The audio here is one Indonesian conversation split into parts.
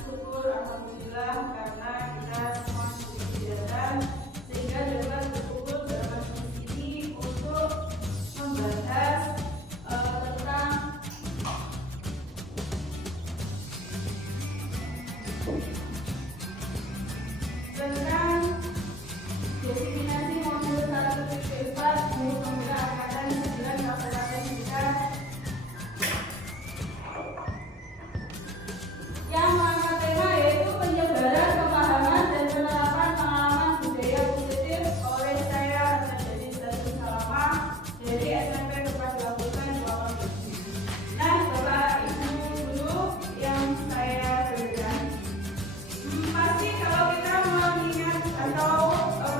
syukur alhamdulillah karena kita semua diberi kesehatan sehingga dapat berkumpul dalam majelis ini untuk membahas tentang diseminasi modul 1.4 guru pemuda angkatan 9 kabupaten kita yang mengangkat tema yaitu penyebaran pemahaman dan penerapan pengalaman budaya positif oleh saya menjadi Zaitun Salama dari SMP Kelas 8 Jawa. Nah, Bapak Ibu guru yang saya berikan, pasti kalau kita mengingat atau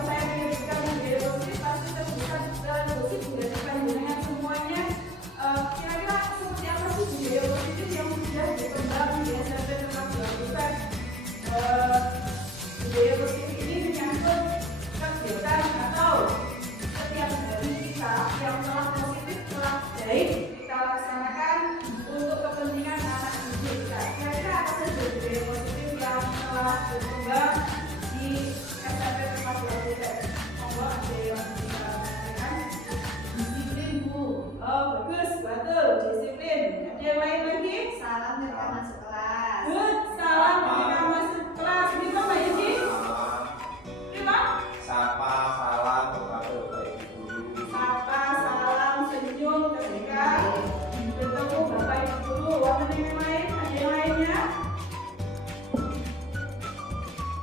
saya menyebutkan budaya positif pasti terbuka dalam gosip budaya panjenengan semuanya. Kira-kira seperti apa sih budaya positif yang sudah berkembang di SMP Kelas 8? Budaya positif ini menyangkut kegiatan atau setiap hari kita yang telah positif telah baik kita laksanakan untuk kepentingan anak didik kita. Kira-kira apa saja budaya positif yang telah berkembang di SMP Kelas 8? Monggo ada yang bisa menanyakan. Disiplin Bu. Oh bagus, betul disiplin. Ada yang lain lagi? Salam ketika masuk kelas. Good, salam ketika masuk kelas. Ini Pak Mbak Yudi? Ini Pak? Sapa, salam kepada Bapak Ibu guru. Sapa, salam, senyum ketika bertemu Bapak Ibu guru. Ada yang lain? Ada yang lainnya?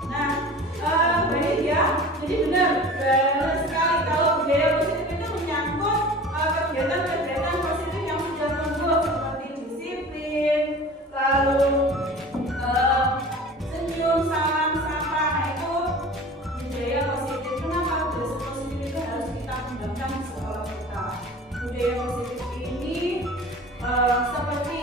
Nah, baik ya. Jadi benar sekali kalau budaya positif itu menyangkut kegiatan-kegiatan positif yang sudah tumbuh seperti disiplin, lalu senyum, salam, sapa. Nah itu budaya positif. Kenapa budaya positif itu harus kita kembangkan di sekolah kita? Budaya positif ini seperti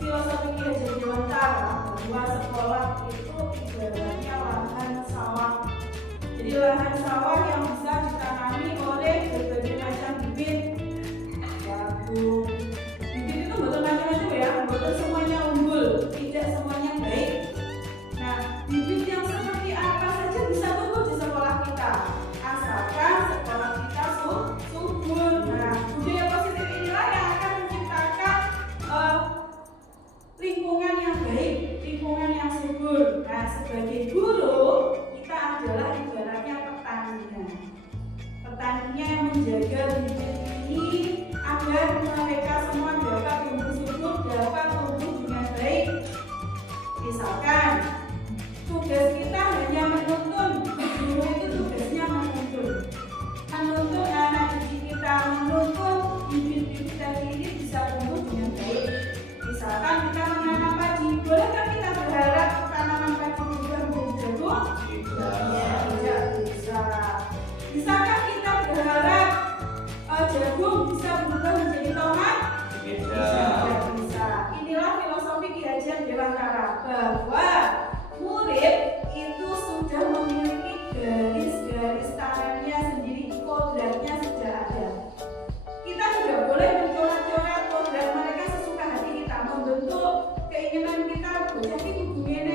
filosofi Ki Hajar Dewantara bahwa sekolah itu ibaratnya lahan sawah. Jadi lahan sawah yang bisa ditanami oleh berbagai macam bibit jagung. Bibit itu betul macam-macam ya, betul semuanya unggul, tidak semuanya baik. Nah, bibit yang seperti apa saja bisa tumbuh di sekolah kita, asalkan sekolah kita subur. Nah, budaya positif inilah yang akan menciptakan lingkungan yang baik, lingkungan yang subur. Nah, sebagai guru kita adalah ibaratnya petaninya. Petaninya yang menjaga bibit ini agar mereka semua dapat tumbuh subur, dapat tumbuh dengan baik. Misalkan tugas kita hanya menuntun, guru itu tugasnya menuntun anak didik kita, menuntun bibit-bibit tadi ini bisa tumbuh dengan baik. Misalkan kita menanam padi, bolehkah kita berharap tanaman padi sudah menjadi jagung? Tidak bisa. Bisakah kita berharap jagung bisa berubah menjadi tomat? Tidak bisa. Inilah filosofi Ki Hajar Dewantara bahwa murid itu sudah memiliki garis-garis tangannya sendiri, kodratnya sudah ada. Kita tidak boleh mencoret-coret kodrat mereka sesuka hati kita, membentuk keinginan kita, bocah ini begini,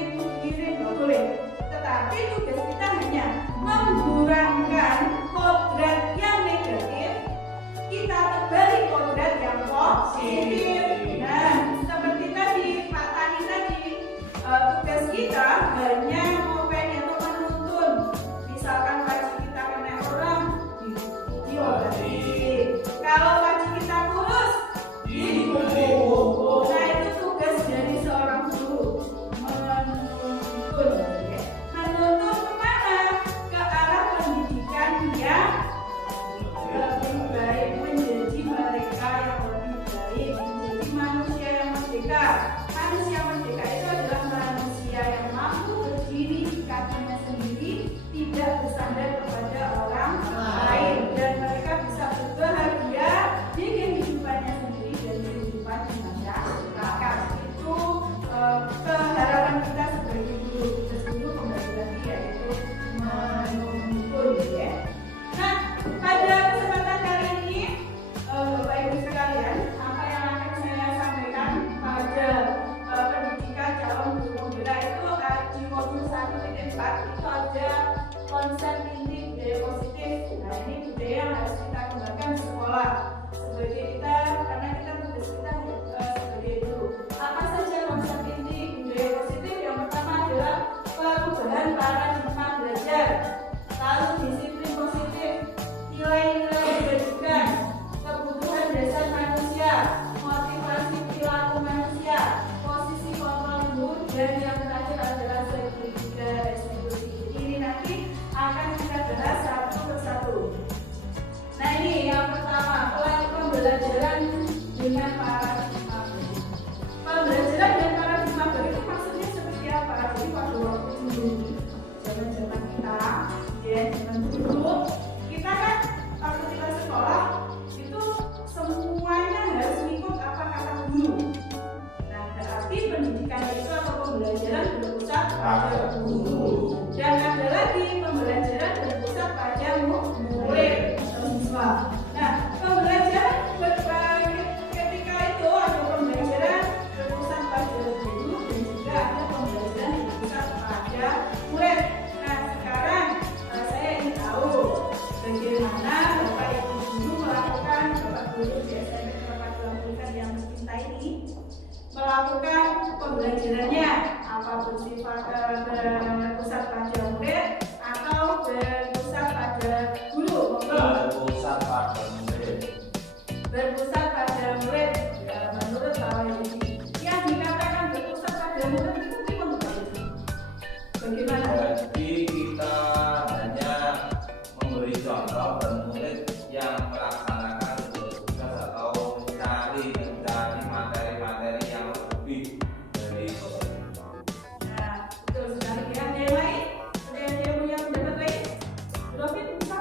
nggak boleh. Tetapi tugas kita hanya mengurangkan kodrat yang negatif, kita tebali kodrat yang positif. Nah, seperti tadi Pak Tani tadi, tugas kita hanya atau menuntun. Misalkan pagi kita kena orang, diobati. Kalau pagi kita kurus, dibungkus. Nah itu tugas dari seorang guru, menuntun. Menuntun kemana? Ke arah pendidikan yang lebih baik, menjadi mereka yang lebih baik, menjadi manusia yang merdeka. Manusia merdeka itu adalah manusia yang mampu berdiri pada konsep inti budaya positif. Nah, ini budaya yang harus kita kembangkan di sekolah sebagai kita, karena kita tugas kita sebagai guru. Apa saja konsep inti budaya positif? Yang pertama adalah perubahan paradigma belajar, lalu disiplin positif, nilai-nilai kebajikan, kebutuhan dasar manusia, motivasi perilaku manusia, posisi kontrol guru, dan yang terakhir adalah segitiga restitusi. Ini nanti akan kita bahas satu persatu. Nah, ini yang pertama, pembelajaran dengan paradigma baru. Pembelajaran dengan paradigma baru itu maksudnya seperti apa? Jadi pada waktu dulu, zaman kita, ya zaman dulu, kita kan waktu kita sekolah itu semuanya harus mengikut apa kata guru. Nah, berarti pendidikan itu atau pembelajaran berpusat pada guru. Dan ada lagi pembelajaran berpusat pada murid atau siswa. Nah, pembelajaran ketika itu ada pembelajaran berpusat pada guru dan juga ada pembelajaran berpusat pada murid. Nah, sekarang saya ingin tahu bagaimana Bapak Ibu guru melakukan, Bapak guru di SMP Perpaduan Pendidikan yang tercinta ini melakukan pembelajarannya, apa bersifat berpusat pada murid atau berpusat pada guru? Berpusat pada murid. Berpusat pada murid. Ya, menurut Pak Yudi, yang dikatakan berpusat pada murid itu bagaimana? Jadi kita hanya memberi contoh dan murid yang melaksanakan tugas atau mencari materi-materi yang lebih dari itu. Nah, betul sekali. Ya, ada yang lain? Ada yang punya pendapat lain? Robin, bisa?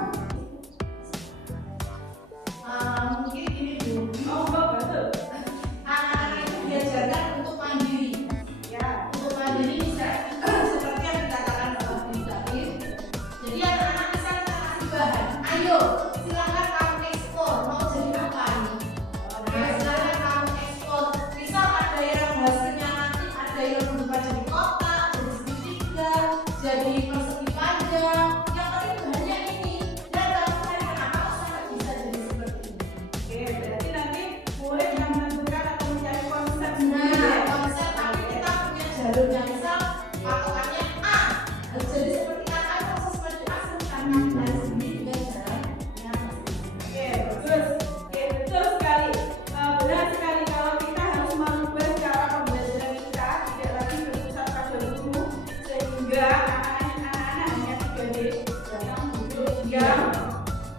Mungkin ini dulu. Oh, betul. Anak-anak itu diajarkan untuk mandiri. Ya. Untuk mandiri bisa seperti yang dikatakan Bapak Bintari. Jadi anak-anak bisa kita kasih bahan. Ayo, silakan kamu ekspor. Mau jadi apa ini? Silakan kamu ekspor. Misal ada yang hasilnya nanti ada yang berubah jadi kotak, jadi segitiga, jadi persegi panjang. Yang paling bahannya ini. Dan kamu cari kenapa kok sampai bisa jadi seperti ini? Oke, berarti nanti murid yang menentukan atau mencari konsep sendiri Nah, ya. konsep tapi kita punya jalurnya. Misal patokannya A, harus jadi seperti kata proses seperti A karena dari sini juga jalannya Oke, bagus. Oke, betul sekali. Benar sekali kalau kita harus merubah cara pembelajaran kita tidak lagi berpusat pada guru sehingga anak-anak hanya 3D, datang duduk diam,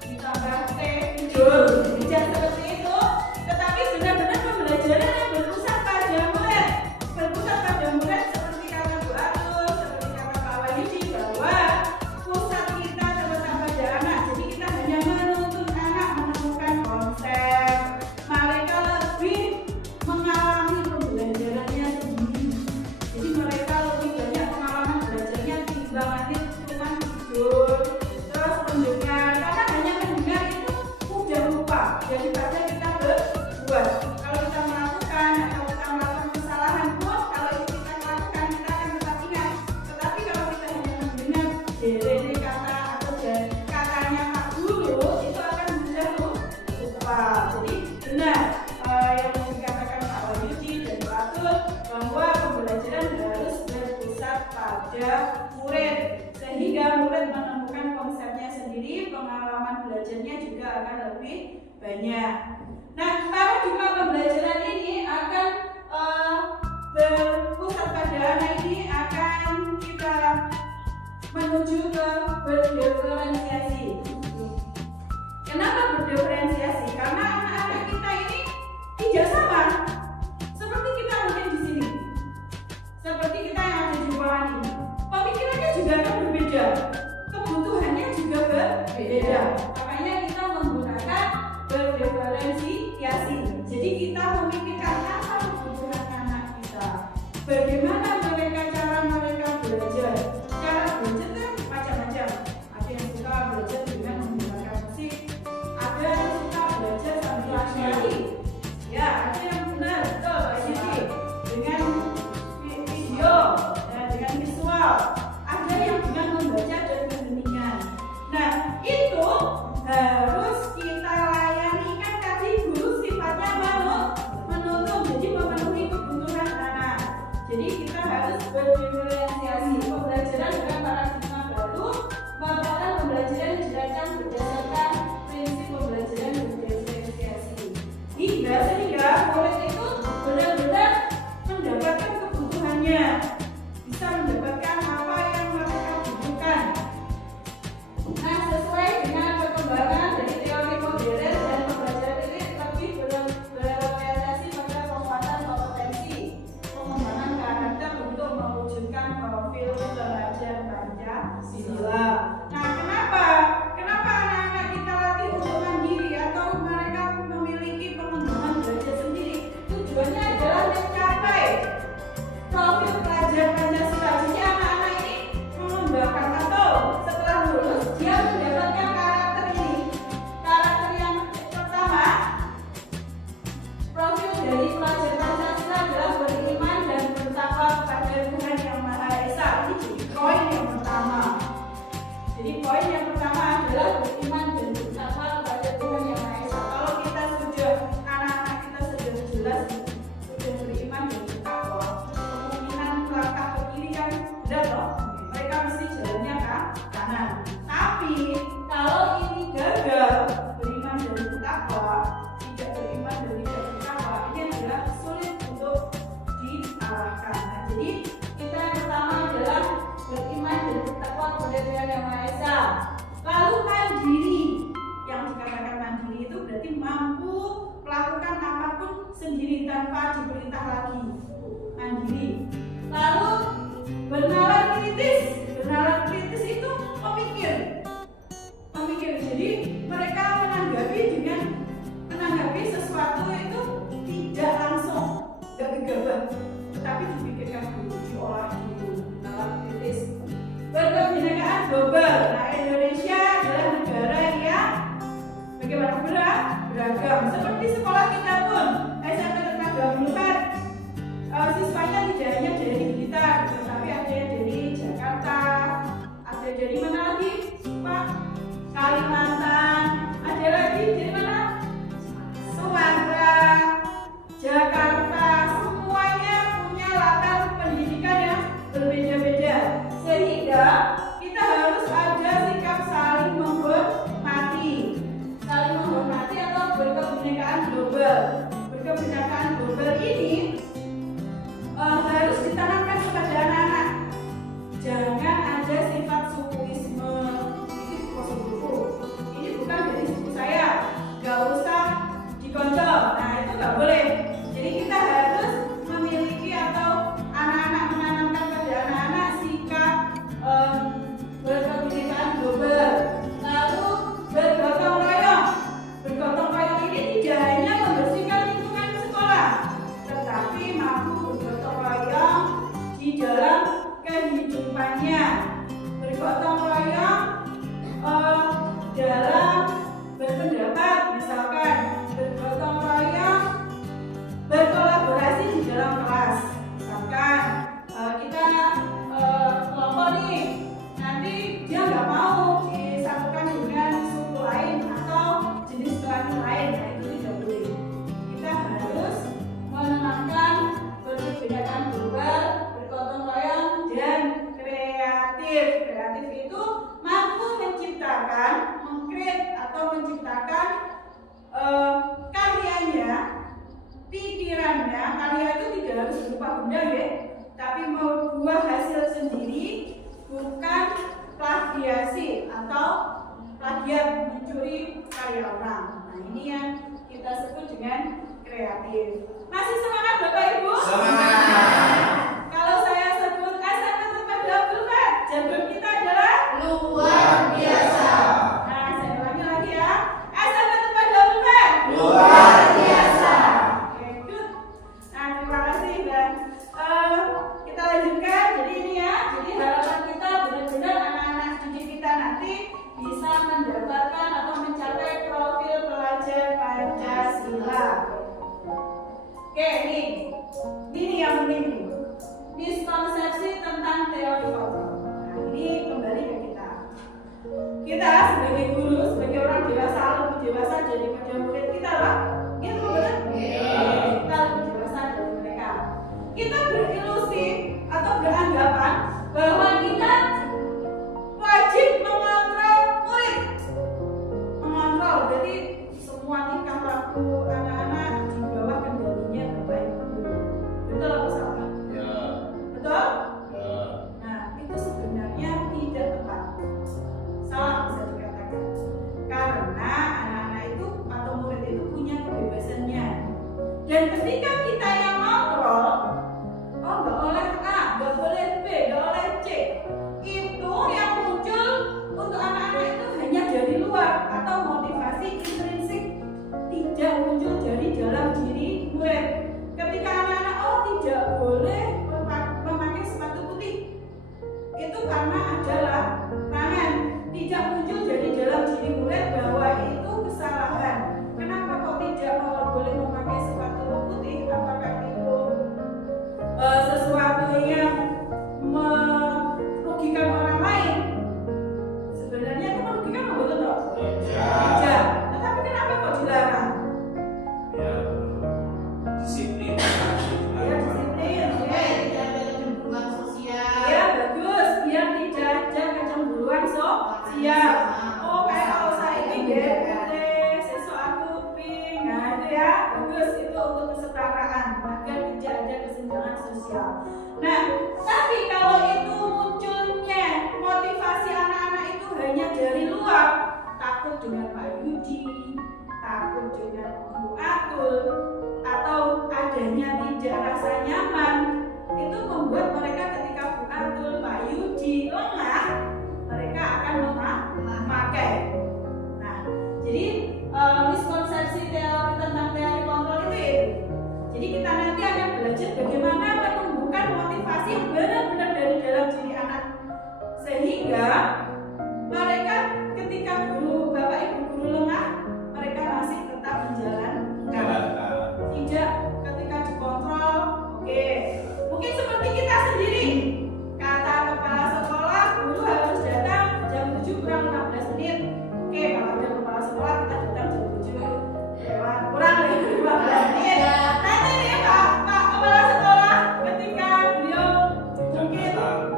ditambah T tidur, tidak seperti itu. Tetapi benar-benar pembelajaran yang berpusat pada murid, berpusat pada murid seperti kata Bu Atul, seperti kata Pak Wahyudi bahwa pusat kita terletak pada anak. Jadi kita hanya menuntun anak menemukan konsep. Mereka lebih mengalami pembelajarannya sendiri. Jadi mereka lebih banyak pengalaman belajarnya timbang nanti cuma tidur terus mendengar. Karena hanya mendengar itu mudah lupa daripada kita berbuat. Kalau kita melakukan atau kita melakukan kesalahan pun, kalau itu kita lakukan kita akan tetap ingat. Tetapi kalau kita hanya mendengar dari kata atau dari katanya Pak Guru, itu akan mudah lupa. Jadi benar yang dikatakan Pak Wahyudi dan Pak Atul bahwa pembelajaran harus berpusat pada murid sehingga murid menemukan konsepnya sendiri, pengalaman belajarnya juga akan lebih banyak. Nah, paradigma pembelajaran ini akan berpusat pada anak ini akan kita menuju ke berdiferensiasi. Kenapa berdiferensiasi? Karena anak-anak kita ini tidak sama seperti kita mungkin di sini, seperti kita yang ada di ruangan ini. Pemikirannya juga akan berbeda, kebutuhannya juga berbeda. Makanya kita menggunakan berdiferensiasi. Jadi kita memikirkan apa kebutuhan anak kita, bagaimana cara mereka belajar. Cara belajar kan macam-macam. Ada yang suka belajar dengan menggunakan musik, ada yang suka belajar sambil lari-lari. Ya, ada yang benar, betul, Pak dengan video dan dengan visual. Ada yang dengan membaca berdiferensiasi. Pembelajaran dengan paradigma baru merupakan pembelajaran yang dijalankan berdasarkan prinsip pembelajaran berdiferensiasi. Sehingga murid itu benar-benar mendapatkan kebutuhannya, bisa mendapatkan apa yang mereka butuhkan. Nah, sesuai dengan perkembangan dari teori modern dan pembelajaran ini lebih berorientasi pada penguatan kompetensi, pengembangan karakter untuk mewujudkan profil pelajar Pancasila. Nah, kenapa anak-anak kita latih untuk mandiri atau mereka memiliki pengembangan belajar sendiri? Tujuannya adalah mencapai profil pelajar Pancasila. Jadi anak-anak ini mengembangkan atau setelah lulus dia mendapatkan karakter ini. Karakter yang pertama, profil dari pelajar Pancasila adalah beriman dan bertakwa kepada Tuhan Yang Maha Esa. Ini jadi poin yang pertama. Jadi poin yang pertama adalah beriman dan bertakwa kepada Tuhan Yang Maha Esa. Kalau kita sudah, anak-anak kita sudah jelas sudah beriman dan bertakwa, kemungkinan melangkah ke kiri kan benar loh. Mereka mesti jalannya ke kanan. Tapi kalau ini gagal, beriman dan bertakwa, tidak beriman dan tidak bertakwa, ini adalah sulit untuk diarahkan. Nah, jadi kita yang pertama adalah beriman dan bertakwa kepada Tuhan Yang Maha Esa. Lalu mandiri. Yang dikatakan mandiri itu berarti mampu melakukan apapun sendiri tanpa diperintah lagi. Mandiri. Lalu bernalar kritis. Bernalar kritis itu memikir. Jadi mereka menanggapi sesuatu itu tidak langsung, tidak gegabah, tetapi dipikirkan dulu, diolah dulu. Bernalar kritis. Berkebinekaan global. Nah, Indonesia adalah negara yang bagaimana beragam. Seperti sekolah kita pun, SMP Negeri 24, siswanya tidak hanya dari Blitar, tetapi ada yang dari Jakarta, ada dari mana lagi, Pak? Kalimantan, ada lagi dari mana? Sumatera, Jakarta, semuanya punya latar pendidikan yang berbeda-beda. Sehingga kita harus ada sikap saling menghormati atau berkebinekaan global. Berkebinekaan global ini harus ditanamkan kepada anak-anak. Jangan ada sifat sukuisme. Ini kosong buku. Ini bukan dari suku saya. Gak usah dikontrol. Nah, itu gak boleh. Jadi kita harus memiliki atau anak-anak menanamkan pada anak-anak sikap berkebinekaan global. Lalu bergotong royong. Bergotong royong ini tidak hanya membersihkan lingkungan sekolah, tetapi mampu bergotong royong di dalam kehidupannya. Bergotong royong dalam berpendapat, misalkan bergotong royong berkolaborasi di dalam kelas. Misalkan kita kelompok nih, nanti dia nggak mau disatukan dengan suku lain atau jenis kelamin lain. Nah, itu tidak boleh. Kita harus menanamkan berkebinekaan global, bergotong royong, dan kreatif. Kreatif itu mampu menciptakan, meng-create atau menciptakan karyanya, pikirannya. Karya itu tidak harus berupa benda ya, tapi membuat hasil sendiri, bukan plagiasi atau plagiat, mencuri karya orang. Nah, ini yang kita sebut dengan kreatif. Masih semangat Bapak Ibu? Semangat. Kalau saya sebut SMP Negeri 24, jargon kita adalah Luar biasa. Nah, saya ulangi lagi ya. SMP Negeri 24. Luar biasa. Oke, good. Nah, terima kasih dan kita lanjutkan. Jadi ini ya. Jadi harapan kita benar-benar anak-anak didik kita nanti bisa mendapatkan atau mencapai profil pelajar Pancasila. Oke, ini yang penting nih. Miskonsepsi tentang teori kontrol. Nah, ini kembali ke kita. karena adalah tangan tidak muncul dari dalam diri murid bahwa itu kesalahan. Kenapa kok tidak boleh memakai sepatu putih? Apakah itu sesuatu yang merugikan orang lain? Sebenarnya itu merugikan apa betul? Tidak. Tetapi kenapa kok dilarang? Ya, disiplin. Ya disiplin. Oke, tidak ada kecemburuan sosial. Ya bagus, biar tidak ada kecemburuan sosial. Oh kayak kalau saya ini putih, sesok aku pink, nah itu ya bagus, itu untuk kesetaraan agar tidak ada kesenjangan sosial. Nah, tapi kalau itu munculnya motivasi anak-anak itu hanya dari luar, takut dengan Pak Yudi, takut dengan Bu Atul, atau adanya tidak rasa nyaman, itu membuat mereka ketika Bu Atul, Pak Yudi lengah, mereka akan memakai. Nah, jadi miskonsepsi teori tentang teori kontrol itu ya. Jadi kita nanti akan belajar bagaimana menumbuhkan motivasi yang benar-benar dari dalam diri anak, sehingga mereka ketika guru bapak ibu guru lengah, mereka masih tetap menjalankan. Tidak ketika dikontrol, oke. Mungkin seperti kita sendiri. Kata kepala sekolah, guru harus datang jam 7 kurang 15 menit. Oke, kalau ada kepala sekolah kita datang jam 7 lewat kurang 15 menit. Nanti nih Pak kepala sekolah ketika beliau mungkin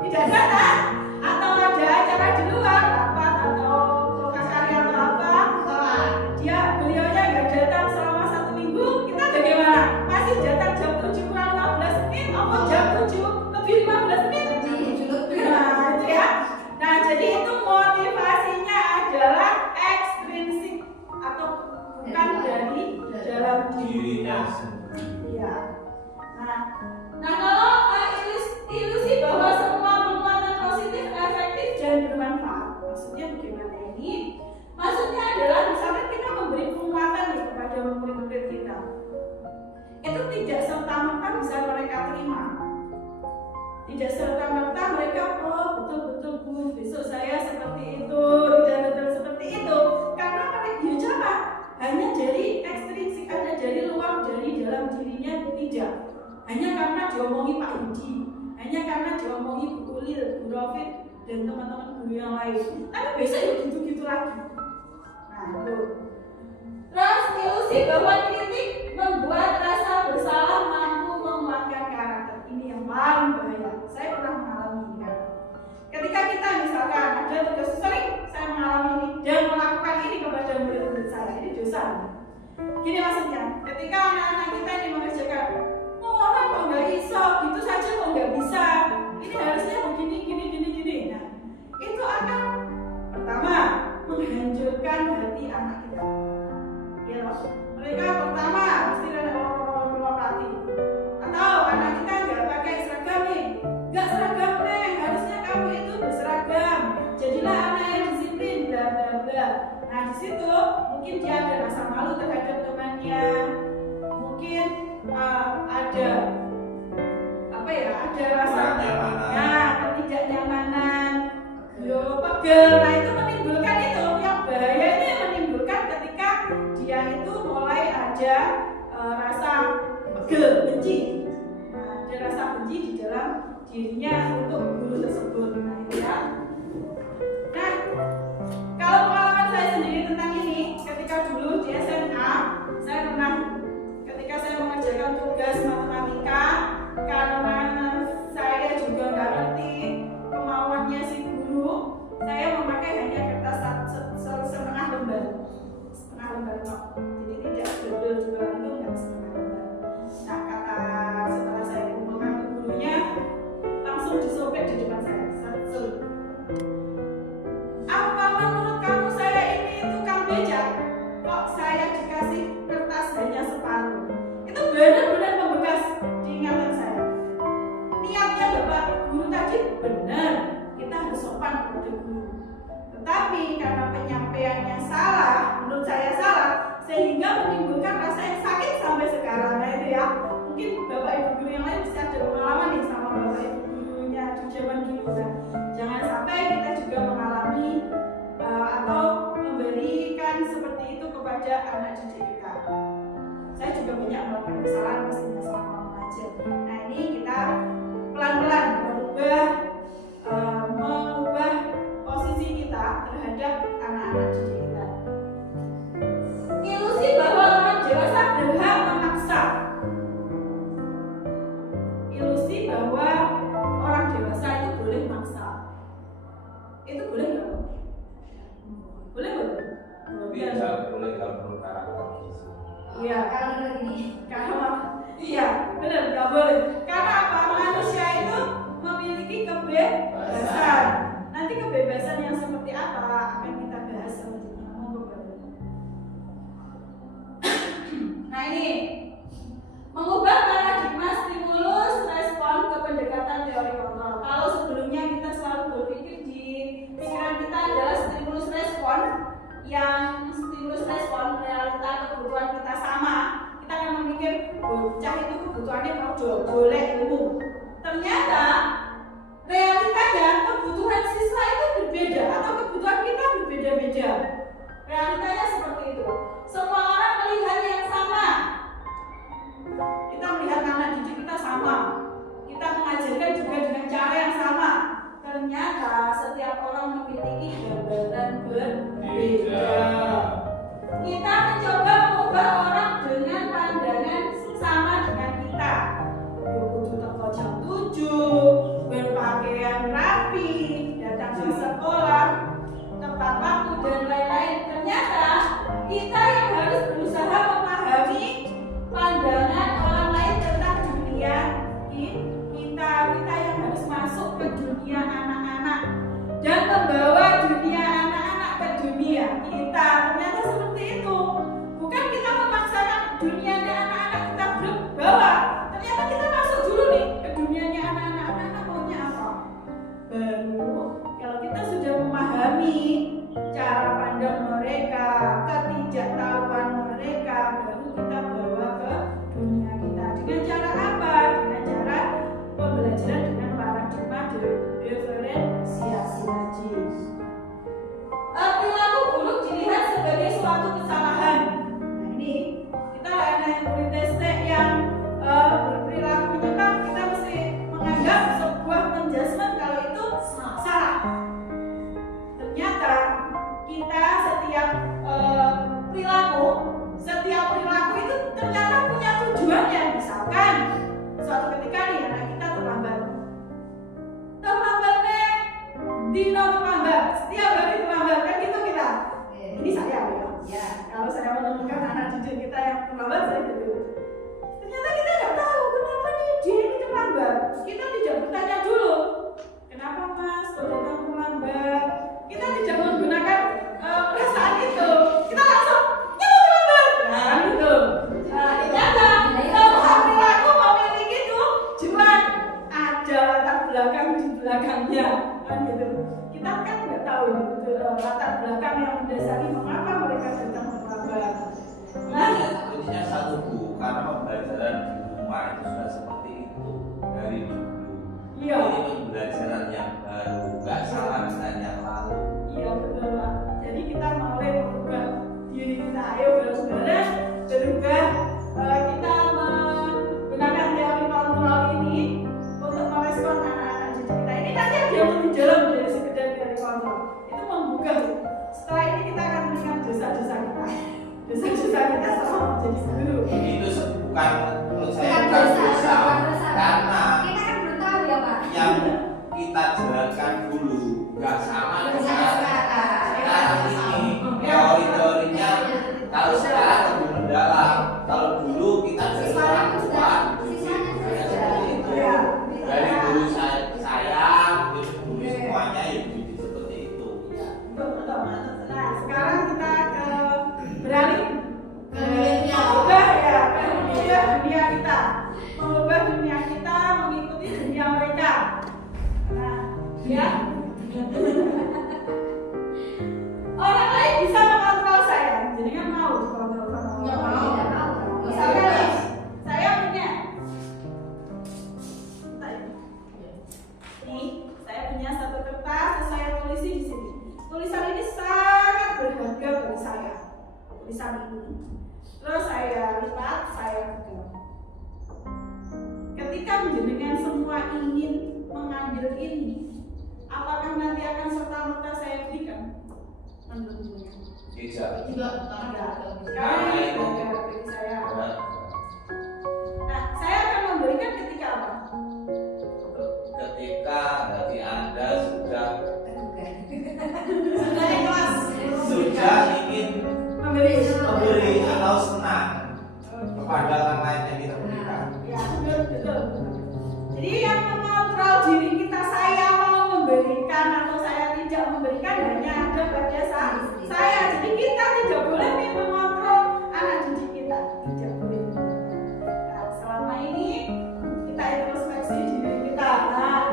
tidak datang atau ada acara di luar, rapat atau lokakarya atau apa, beliaunya nggak datang selama 1 minggu, kita bagaimana? Masih datang jam 7 kurang 15 menit atau jam 7 lebih 15 menit? Nah, itu ya. Nah, jadi itu motivasinya adalah ekstrinsik atau bukan dari dalam Dirinya dirinya. sendiri. Iya. Nah kalau ilusi bahwa semua penguatan positif efektif dan bermanfaat, maksudnya bagaimana ini? Maksudnya adalah misalnya kita memberi penguatan nih kepada murid-murid kita, itu tidak serta-merta bisa mereka terima. Tidak serta-merta mereka betul-betul Bu, besok saya seperti itu, tidak betul seperti itu. Karena mereka bicara hanya dari ekstrinsik, ada dari luar, dari dalam dirinya tidak. Hanya karena diomongi Pak Yudi, hanya karena diomongi Bu Ulil, Bu Rofit, dan teman-teman guru yang lain. Tapi besok ya gitu-gitu lagi. Nah itu. Terus ilusi bahwa kritik membuat rasa bersalah mampu menguatkan karakter. Ini yang paling bahaya. Saya pernah mengalami ini kan. Ketika kita misalkan ada tugas sering saya mengalami ini dan melakukan ini kepada murid-murid saya, ini dosa. Gini maksudnya, ketika anak-anak kita ini mengerjakan, orang kok nggak iso, gitu saja kok nggak bisa. Ini harusnya begini, gini. Nah, itu akan pertama menghancurkan hati anak kita. Ya, mereka pertama mesti ada melopati. Atau anak kita nggak pakai seragam nih, nggak seragam nih, harusnya kamu itu berseragam. Jadilah anak yang disiplin, bla bla bla. Nah di situ mungkin dia ada rasa malu terhadap temannya, mungkin ada apa ya, ada rasa ketidaknyamanan, pegel. Nah itu menimbulkan itu yang bahaya, itu yang menimbulkan ketika dia itu mulai ada rasa pegel, benci. Nah, ada rasa benci di dalam dirinya untuk guru tersebut. Nah itu ya. Nah kalau pengalaman saya sendiri tentang ini, ketika dulu di SMA, saya pernah ketika saya mengerjakan tugas matematika, karena saya juga nggak ngerti kemauannya si guru, saya memakai hanya kertas setengah lembar kok. Jadi tidak double juga, itu nggak setengah lembar. Nah kata setelah saya kumpulkan ke gurunya, langsung disobek di depan saya. Apa menurut kamu saya ini tukang becak? Kok saya dikasih kertas hanya separuh? Itu benar-benar membekas di ingatan saya. Niatnya Bapak Guru tadi benar, kita harus sopan kepada guru. Tetapi karena penyampaiannya salah, menurut saya salah, sehingga menimbulkan rasa yang sakit sampai sekarang. Nah itu ya, mungkin Bapak Ibu guru yang lain bisa ada pengalaman nih sama Bapak Ibu gurunya di zaman dulu. Nah, jangan anak didik kita. Saya juga banyak melakukan kesalahan mestinya selama mengajar. Nah ini kita pelan-pelan mengubah posisi kita terhadap anak-anak didik kita. Ilusi bahwa orang dewasa berhak memaksa. Ilusi bahwa orang dewasa itu boleh maksa. Itu boleh nggak? Boleh nggak? Tidak boleh kalau karakter. Iya. Kalau ini. Iya, benar, nggak boleh. Karena apa? Manusia itu memiliki kebebasan. Nanti kebebasan yang seperti apa akan kita bahas selanjutnya. Nah ini mengubah paradigma stimulus respon ke pendekatan teori kontrol. Kalau sebelumnya kita selalu berpikir di pikiran kita adalah stimulus respon, yang stimulus respon realita kebutuhan kita sama, kita akan memikir bocah itu kebutuhannya mau boleh ilmu. Ternyata realitanya kebutuhan siswa itu berbeda atau kebutuhan kita berbeda-beda. Realitanya seperti itu. Semua orang melihat yang sama. Kita melihat anak didik kita sama. Kita mengajarkan juga dengan cara yang sama. Ternyata setiap orang memiliki gambaran berbeda. Kita mencoba mengubah orang dengan pandangan sama dengan kita. Kudu teko jam 7, berpakaian rapi, datang ke sekolah, tepat waktu dan lain-lain. Ternyata kita yang harus berusaha memahami pandangan orang lain tentang dunia kita yang harus masuk ke dunia anak-anak dan membawa dunia anak-anak ke dunia kita. Ternyata seperti itu. Bukan kita memaksakan dunianya anak-anak kita berbawa. Ternyata kita masuk dulu nih ke dunianya anak-anak. Anak maunya apa? Baru kalau kita sudah memahami cara pandang mereka, ketidaktahuan mereka, baru kita bawa ke dunia kita. Dengan cara apa? Dengan cara pembelajaran dengan paradigma diferensiasi tadi. Perilaku buruk dilihat sebagai suatu kesalahan. Nah ini kita anak murid TST yang berperilaku menyimpang, kita mesti menganggap sebuah menjudgment kalau itu salah. Ternyata kita setiap perilaku itu ternyata punya tujuannya. Misalkan suatu ketika nih anak kita terlambat nih, Dino terlambat, setiap hari terlambat, kan gitu kita. Ini saya ya. Kalau saya menemukan anak didik kita yang terlambat, saya gitu. Ternyata kita nggak tahu kenapa nih dia ini terlambat. Kita tidak bertanya dulu, kenapa mas kok datang terlambat. Kita tidak menggunakan perasaan itu. Kita langsung terlambat. Nah gitu. Ternyata kalau perilaku memiliki tujuan, ada latar belakang di belakangnya, kan gitu. Kita kan nggak tahu gitu, latar belakang yang mendasari mengapa mereka datang terlambat. Nah, Intinya satu Bu, karena pembelajaran di rumah itu sudah seperti itu dari dulu. iya. Ini pembelajaran yang baru, nggak salah dengan yang lalu. Iya betul Pak. Jadi kita mulai merubah diri kita. Ayo bareng-bareng berubah. Kita menggunakan teori kontrol ini untuk merespon anak-anak didik kita. Ini nanti ada yang lebih dalam dari sekedar teori kontrol. Itu membuka. Setelah ini kita akan melihat dosa-dosa kita. Dosa-dosa kita sama menjadi guru. Itu bukan menurut saya bukan dosa, karena Kita kan belum tahu ya Pak. yang kita jalankan dulu nggak sama dengan sekarang ini. Teori-teorinya kalau sekarang lebih mendalam. Kalau dulu kita dari orang tua seperti itu. Dari dulu saya dulu semuanya ya begitu seperti itu. Betul. Nah sekarang kita beralih ke mengubah dunia kita, mengubah dunia kita mengikuti dunia mereka. Nah, ya. Orang lain bisa mengontrol saya, jadi kan mau dikontrol sama orang lain. Misalkan nih, saya punya, saya punya satu kertas, saya tulis di sini. Tulisan ini sangat berharga bagi saya. tulisan ini. Terus saya lipat, saya pegang. Ketika jenengan semua ingin mengambil ini, apakah nanti akan serta-merta saya berikan? Menurut jenengan? Tidak. Tidak. Karena ini bagi saya. Nah, saya akan memberikan ketika apa? Ketika hati Anda sudah Sudah ikhlas. ingin Memberi. atau senang kepada orang lain yang kita berikan. Ya, betul. Jadi yang mengontrol diri kita, saya mau memberikan atau saya tidak memberikan, hanya ada pada saya. Jadi kita tidak boleh nih mengontrol anak didik kita, tidak boleh. Nah, selama ini kita introspeksi diri kita. Nah,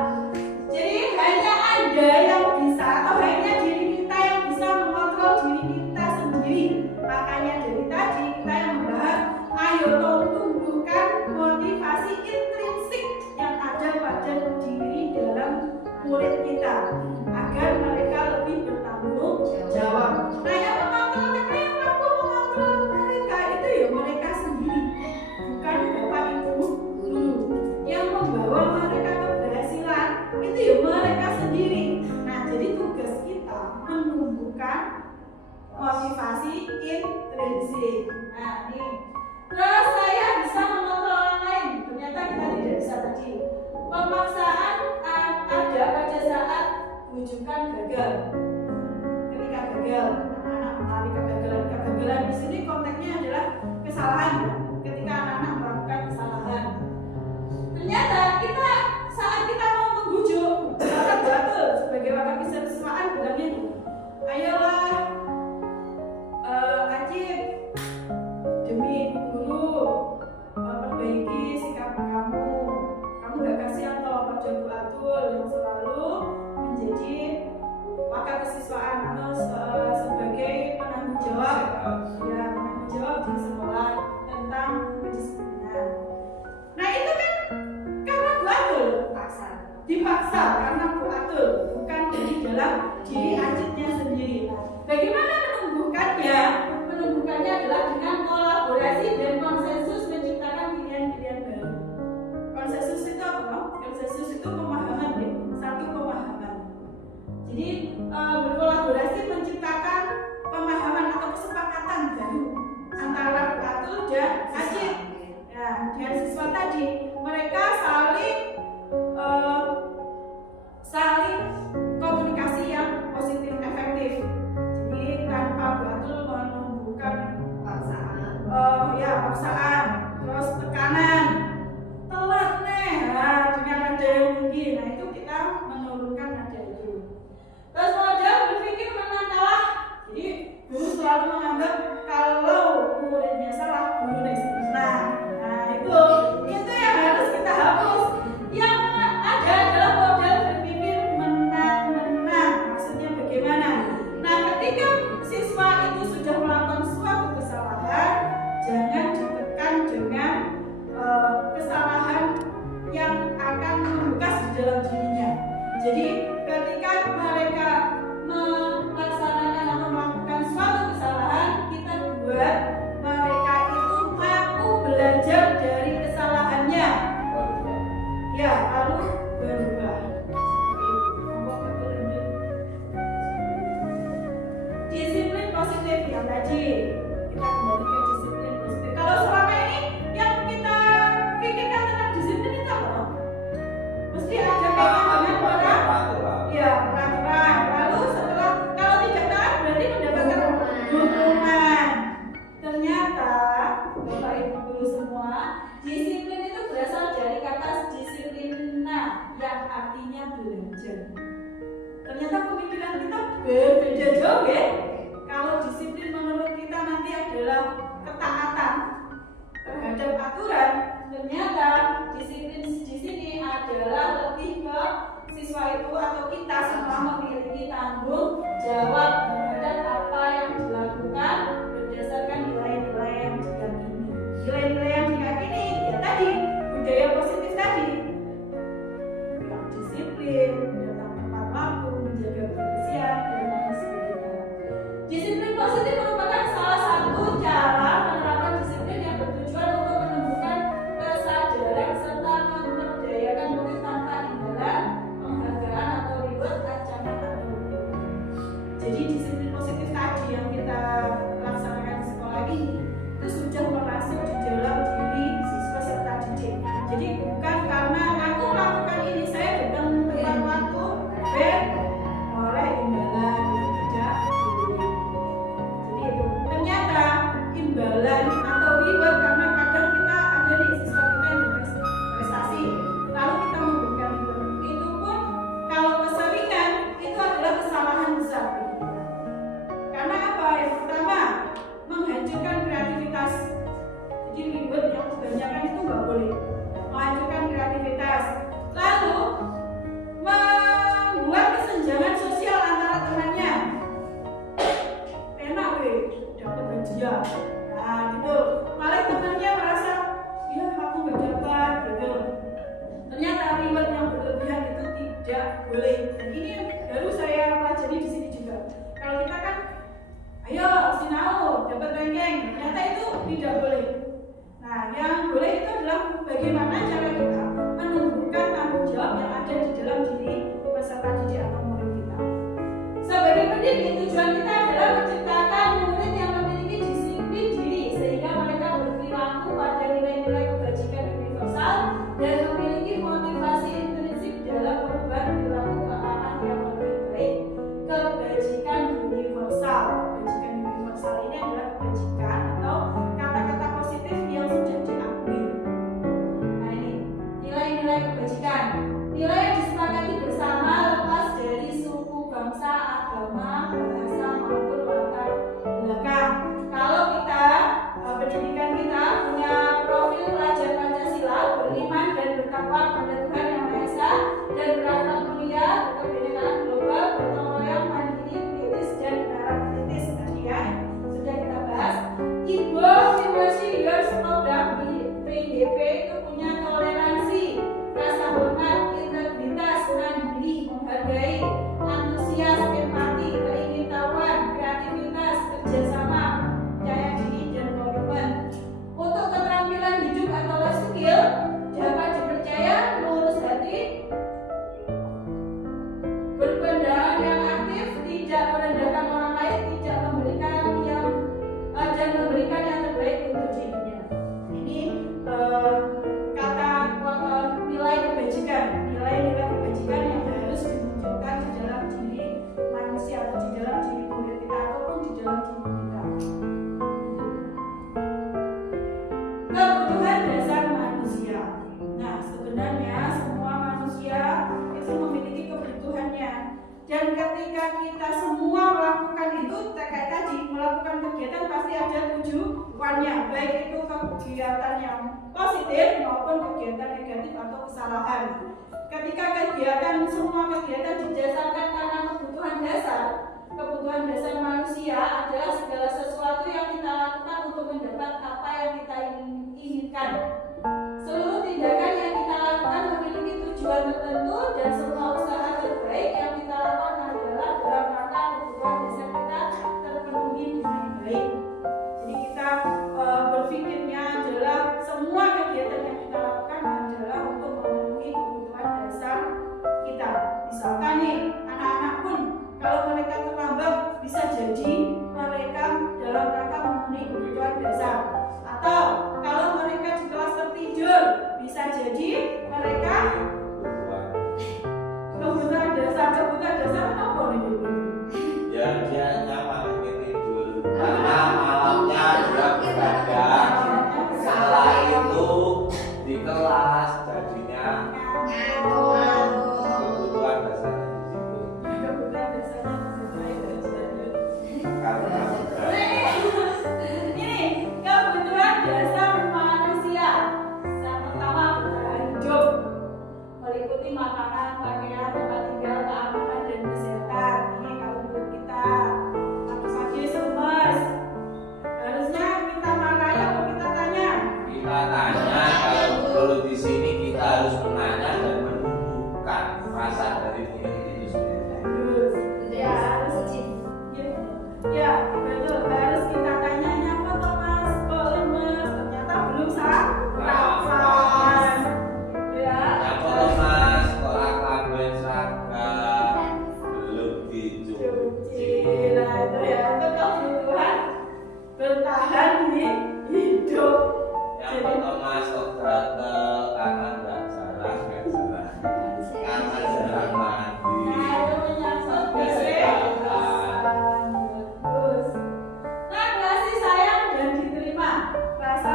jadi hanya ada yang bisa atau hanya diri kita yang bisa mengontrol diri kita sendiri. Makanya dari tadi kita yang membahas, ayo tumbuhkan motivasi intrinsik yang ada pada diri dalam murid kita agar mereka lebih bertanggung jawab. Nah, yang mengontrol mereka, yang mampu mengontrol mereka itu ya mereka sendiri, bukan bapak ibu guru. Yang membawa mereka keberhasilan itu ya mereka sendiri. Nah, jadi tugas kita menumbuhkan motivasi intrinsik. Nah, ini. Terus saya bisa mengontrol orang lain. Ternyata kita tidak bisa tadi. Pemaksaan ada pada saat rujukan gagal. Ketika gagal, anak-anak mengalami kegagalan. Kegagalan di sini konteksnya adalah kesalahan. Ketika anak-anak melakukan kesalahan. Ternyata kita saat kita mau membujuk, Bapak Batul sebagai wakil kesiswaan bilangnya, ayolah Acip, demi guru perbaiki sikap kamu. Kamu gak kasihan toh pada Bu Atul yang selalu menjadi wakil kesiswaan atau sebagai penanggung jawab, ya penanggung jawab di sekolah tentang kedisiplinan. Nah itu kan karena Bu Atul dipaksa karena Bu Atul, bukan dari dalam diri Acipnya sendiri. Bagaimana menumbuhkannya? Menumbuhkannya adalah dengan kolaborasi dan konsensus menciptakan pilihan-pilihan baru. Konsensus itu apa? Konsensus itu pemahaman, ya? Satu pemahaman. Jadi berkolaborasi menciptakan pemahaman atau kesepakatan baru antara Bu Atul dan Acip. Nah, dengan siswa tadi, mereka saling komunikasi yang positif, efektif. Jadi tanpa Bu Atul menumbuhkan paksaan, terus tekanan, telat nih, dengan nada yang tinggi. Nah itu kita menurunkan nada itu. Terus modal berpikir menang kalah. Jadi guru selalu menganggap kalau muridnya salah, guru benar. Nah itu yang harus kita hapus. Yang ada adalah modal berpikir menang. Maksudnya bagaimana? Nah ketika siswa itu sudah melakukan suatu kesalahan, jangan ditekan dengan kesalahan yang akan membekas di dalam dirinya. Jadi ketika mereka melaksanakan atau melakukan suatu kesalahan, kita buat mereka itu mampu belajar dari kesalahannya. Ya, lalu berubah. Disiplin positif yang tadi, kita kembali ke disiplin positif. Kalau selama ini yang kita pikirkan tentang disiplin itu apa? Mesti ada kaitan dengan peraturan. Lalu setelah kalau tidak taat berarti mendapatkan hukuman. Ternyata Bapak Ibu guru semua, disiplin itu berasal dari kata disiplina yang artinya belajar. Ternyata pemikiran kita berbeda jauh ya. Kalau disiplin menurut kita nanti adalah ketaatan terhadap aturan, ternyata disiplin di sini adalah lebih ke siswa itu atau kita semua memiliki tanggung jawab terhadap apa yang dilakukan berdasarkan nilai-nilai yang diyakini. Nilai-nilai yang diyakini ya tadi budaya positif tadi, yang disiplin, datang tepat waktu, menjaga kebersihan dan lain sebagainya. Disiplin positif merupakan salah satu Dan ini baru saya pelajari di sini juga. Kalau kita kan, ayo sinau dapat ranking, ternyata itu tidak boleh. Nah, yang boleh itu adalah bagaimana cara kita menumbuhkan tanggung jawab yang ada di dalam diri peserta didik atau murid kita. Sebagai pendidik, tujuan kita adalah menciptakan murid yang memiliki disiplin diri sehingga mereka berperilaku pada nilai-nilai kebajikan universal dan memiliki motivasi intrinsik dalam perubahan perilaku ke arah yang lebih baik. Kebajikan universal. Kebajikan universal ini adalah kebajikan atau kata-kata positif yang sudah diakui. Nah ini nilai-nilai kebajikan. Nilai yang disepakati bersama lepas dari suku, bangsa, agama, bahasa maupun latar belakang. Kalau kita pendidikan kita punya profil pelajar Pancasila, beriman dan bertakwa kepada Tuhan Yang Maha Esa dan berakhlak mulia, berkebinekaan global, bergotong royong, mandiri, kritis dan kritis. Tadi ya sudah kita bahas. Ibu University Years Program di PDP itu punya toleransi, rasa hormat, integritas, mandiri, menghargai, antusias, empati, keingintahuan, kreativitas, kerjasama, percaya diri dan komitmen. Untuk keterampilan hidup atau life skill dapat dipercaya, lurus hati, berpandangan yang aktif, tidak merendahkan orang lain, tidak memberikan yang dan memberikan yang terbaik untuk dirinya. Ini kata nilai kebajikan, nilai-nilai kebajikan yang harus dimunculkan di dalam diri manusia atau di dalam diri murid kita ataupun di dalam diri kita. Kebutuhan dasar manusia. Nah, sebenarnya semua manusia itu memiliki kebutuhannya. Dan ketika kita semua melakukan itu, kayak tadi melakukan kegiatan pasti ada tujuannya, baik itu kegiatan yang positif maupun kegiatan negatif atau kesalahan. Ketika semua kegiatan didasarkan karena kebutuhan dasar manusia adalah segala sesuatu yang kita lakukan untuk mendapat apa yang kita inginkan. Seluruh tindakan yang kita lakukan memiliki tujuan tertentu dan semua usaha terbaik yang kita lakukan adalah dalam rangka kebutuhan dasar kita terpenuhi dengan baik. Jadi kita berpikirnya adalah semua kegiatan yang kita lakukan adalah untuk memenuhi kebutuhan dasar kita. Misalkan nih, anak-anak pun kalau mereka terlambat bisa jadi mereka dalam rangka memenuhi kebutuhan dasar. Atau kalau mereka di kelas tertidur bisa jadi mereka kebutuhan dasar apa nih? Ya dia nyaman tidur karena malamnya juga begadang. Salah itu di kelas jadinya kebutuhan dasar Kebutuhan dasarnya karena ini kebutuhan dasar manusia. Yang pertama bertahan hidup, meliputi makanan, pakaian, tempat tinggal, keamanan dan kesehatan. Ini kalau menurut kita pagi-pagi semes, harusnya kita makanya apa kita tanya? kita tanya kalau di sini kita harus menanya dan menunjukkan rasa dari murid itu sendiri. Ya, betul. Harus kita tanyanya apa toh mas? Kok lemes? Ternyata belum sarapan. Ya. Apa tuh mas? Kok akhlaknya seragam belum dicuci? Nah itu ya, itu kebutuhan bertahan di hidup. Yang pertama mas kok gatel karena nggak jarang karena jarang mandi. Nah itu menyangkut kesehatan. Terus, nah kasih sayang dan diterima, rasa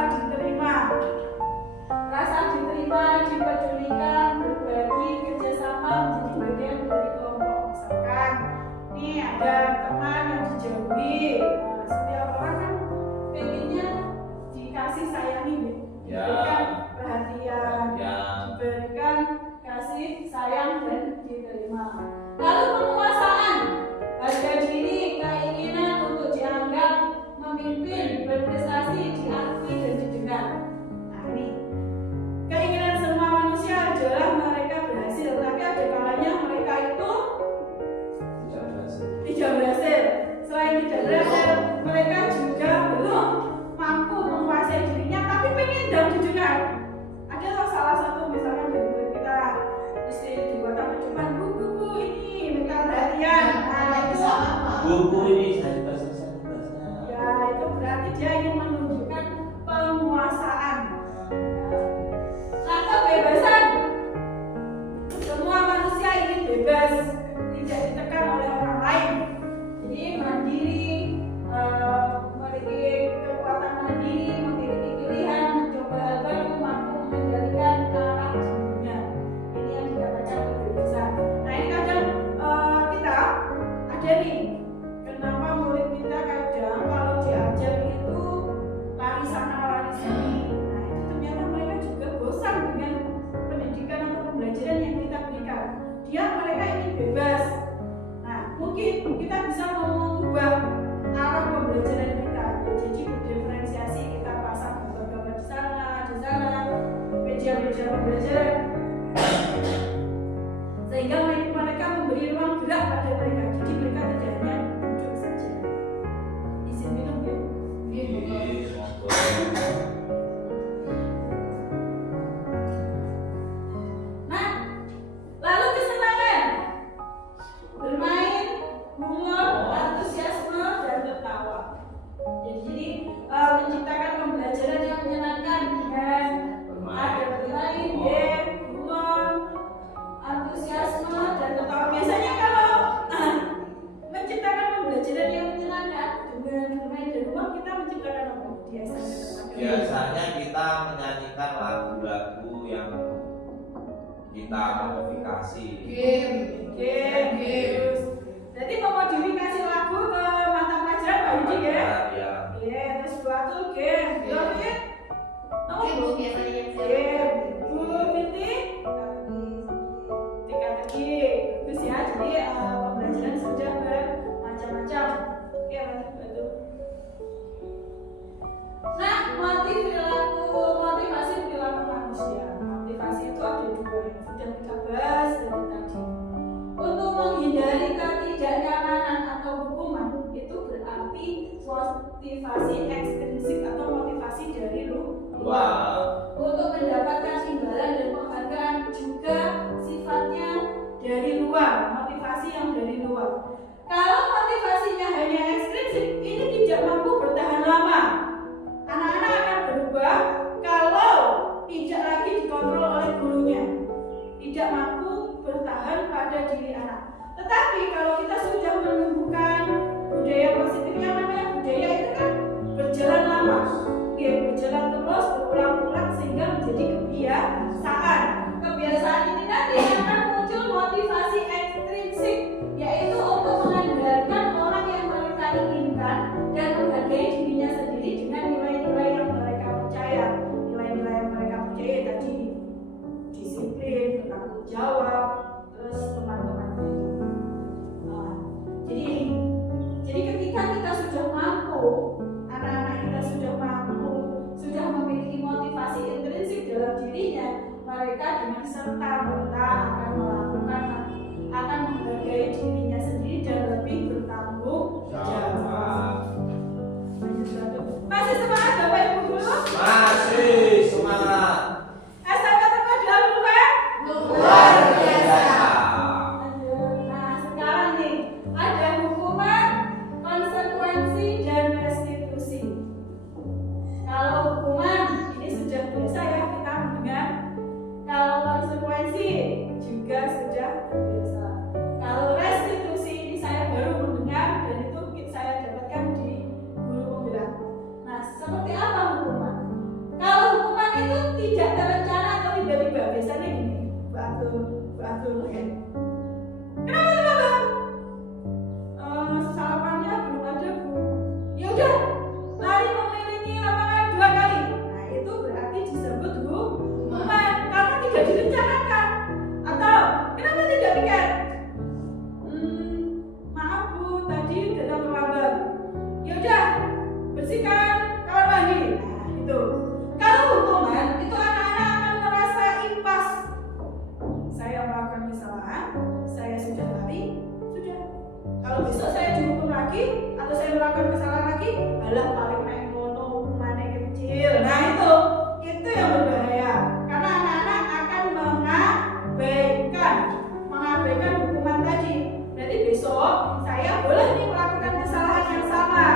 diterima, dipedulikan, berbagi, kerjasama menjadi bagian dari kelompok. Misalkan, nih ada teman yang dijauhi, nah, setiap orang kan pengennya dikasih sayangi, Ya. diberikan perhatian, Ya. diberikan kasih sayang dan diterima. Lalu penguasaan, harga diri, keinginan untuk dianggap memimpin, berprestasi, diakui dan didengar. Nah ini keinginan semua manusia adalah mereka berhasil, tapi ada kalanya mereka itu ada nih, kenapa murid kita kadang kalau diajar itu lari sana lari sini. Nah itu ternyata mereka juga bosan dengan pendidikan atau pembelajaran yang kita berikan. Mereka ingin bebas. Nah mungkin kita bisa mengubah arah pembelajaran kita. Jadi berdiferensiasi, kita pasang gambar-gambar di sana, media-media pembelajaran, sehingga mereka memberi ruang gerak pada mereka. Jadi mereka tidak hanya duduk saja. Izin minum ya. Nah, lalu kesenangan, bermain, humor, antusiasme, dan tertawa. Jadi menciptakan pembelajaran yang menyenangkan dengan ada bermain, game, humor, antusiasme, dan tertawa. Biasanya kalau menciptakan pembelajaran yang menyenangkan dengan bermain dan humor, kita menciptakan apa? Biasanya kita menyanyikan lagu-lagu yang kita modifikasi. Game. Jadi memodifikasi lagu ke mata pelajaran Pak Yudi ya? Ya. Iya, terus suatu game. Game. Ibu biasanya yang Game. Bu Binti. Teka-teki. Bagus ya. Jadi pembelajaran sudah bermacam-macam. Oke, betul. Nah, motivasi perilaku manusia. Motivasi itu ada dua yang sudah kita bahas dari tadi. Untuk menghindari ketidaknyamanan atau hukuman itu berarti motivasi ekstrinsik atau motivasi dari luar. Untuk mendapatkan imbalan dan penghargaan juga sifatnya dari luar, motivasi yang dari luar. Kalau motivasinya hanya ekstrinsik, ini tidak mampu bertahan lama. Anak-anak akan berubah kalau tidak lagi dikontrol oleh gurunya, tidak mampu bertahan pada diri anak. Tetapi kalau kita sudah menumbuhkan budaya positif, yang namanya budaya itu kan berjalan lama, berjalan terus berulang-ulang sehingga menjadi kebiasaan. Kebiasaan ini nanti akan muncul motivasi ekstrinsik, yaitu untuk mengandalkan orang yang mereka inginkan dan menghargai dirinya sendiri dengan nilai-nilai yang mereka percaya. Nilai-nilai yang mereka percaya tadi disiplin, bertanggung jawab, terus teman-teman itu. Jadi ketika kita sudah mampu, anak-anak kita sudah mampu, sudah memiliki motivasi intrinsik dalam dirinya, mereka dengan serta-merta akan melakukan, akan menghargai dirinya sendiri dan lebih bertanggung jawab. Masih semangat Bapak Ibu Guru? Masih semangat. Estafet kedua Pak? Luar biasa. Nah sekarang nih ada hukuman, konsekuensi, dan restitusi. Kalau hukuman ini sudah biasa ya kita mendengar. Kalau konsekuensi juga sudah biasa. Kalau restitusi ini saya baru mendengar dan itu saya dapatkan di guru pembela. Nah seperti apa hukuman? Kalau hukuman itu tidak terencana atau tiba-tiba, biasanya gini, batu ya. Kenapa teman-teman? Sarapannya belum ada Bu. Ya udah, lari mengelilingi lapangan 2 kali. Nah itu berarti disebut hukuman karena tidak direncanakan. Atau kenapa tidak piket? Maaf Bu, tadi datang terlambat. Ya udah, bersihkan kamar mandi. Nah itu. Kalau hukuman itu anak-anak akan merasa impas. Saya melakukan kesalahan, saya sudah lari, sudah. Kalau besok saya dihukum lagi atau saya melakukan kesalahan lagi, alah paling naik ngono hukumannya kecil. Nah itu yang berbahaya karena anak-anak akan mengabaikan hukuman tadi. Berarti besok saya boleh nih melakukan kesalahan yang sama.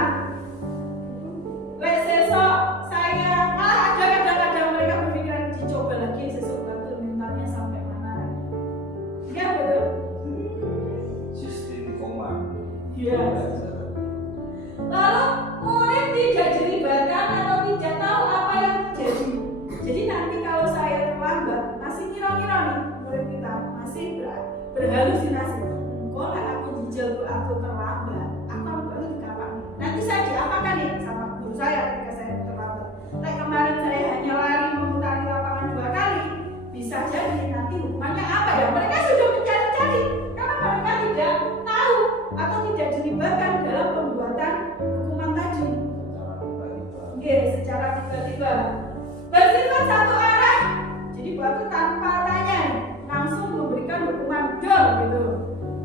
Besok saya malah ada kadang-kadang mereka berpikiran dicoba lagi sesuk batu mentalnya sampai mana. Iya betul. Sistem komando. Iya. Lalu murid tidak dilibatkan atau tidak tahu apa yang terjadi. Jadi nanti kalau saya terlambat masih kira-kira nih murid kita masih berhalusinasi. Kok lah aku dijel aku terlambat. dilibatkan dalam pembuatan hukuman tadi. Oke, secara tiba-tiba bersifat satu arah. Jadi waktu tanpa tanya langsung memberikan hukuman dol gitu.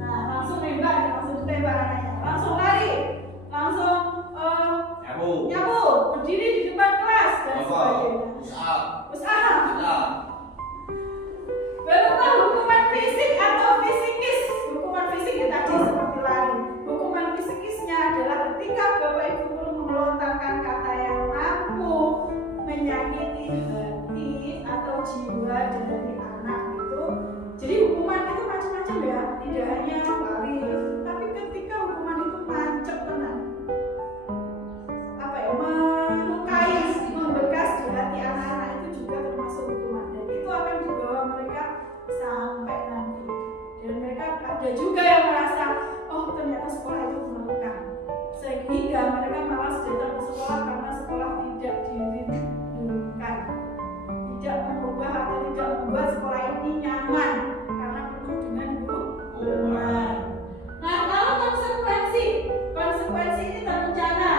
Nah, langsung nembak, langsung ditembak anaknya, langsung lari, langsung nyapu, berdiri di depan kelas dan sebagainya. Usaha. Berupa hukuman fisik atau fisikis. Hukuman fisik ya tadi seperti lari. Hukuman fisikisnya adalah ketika Bapak Ibu guru melontarkan kata yang mampu menyakiti hati atau jiwa dari anak itu. Jadi hukuman itu macam-macam ya, tidak hanya lari, tapi ketika hukuman itu mancep tenang, melukai, membekas di hati anak-anak itu juga termasuk hukuman, dan itu akan dibawa mereka sampai nanti. Dan mereka ada juga yang merasa, oh ternyata sekolah itu menemukan, sehingga mereka malas datang ke sekolah karena sekolah tidak dirindukan, tidak mengubah atau tidak membuat sekolah ini nyaman karena penuh dengan hukuman. Nah, kalau konsekuensi ini terencana,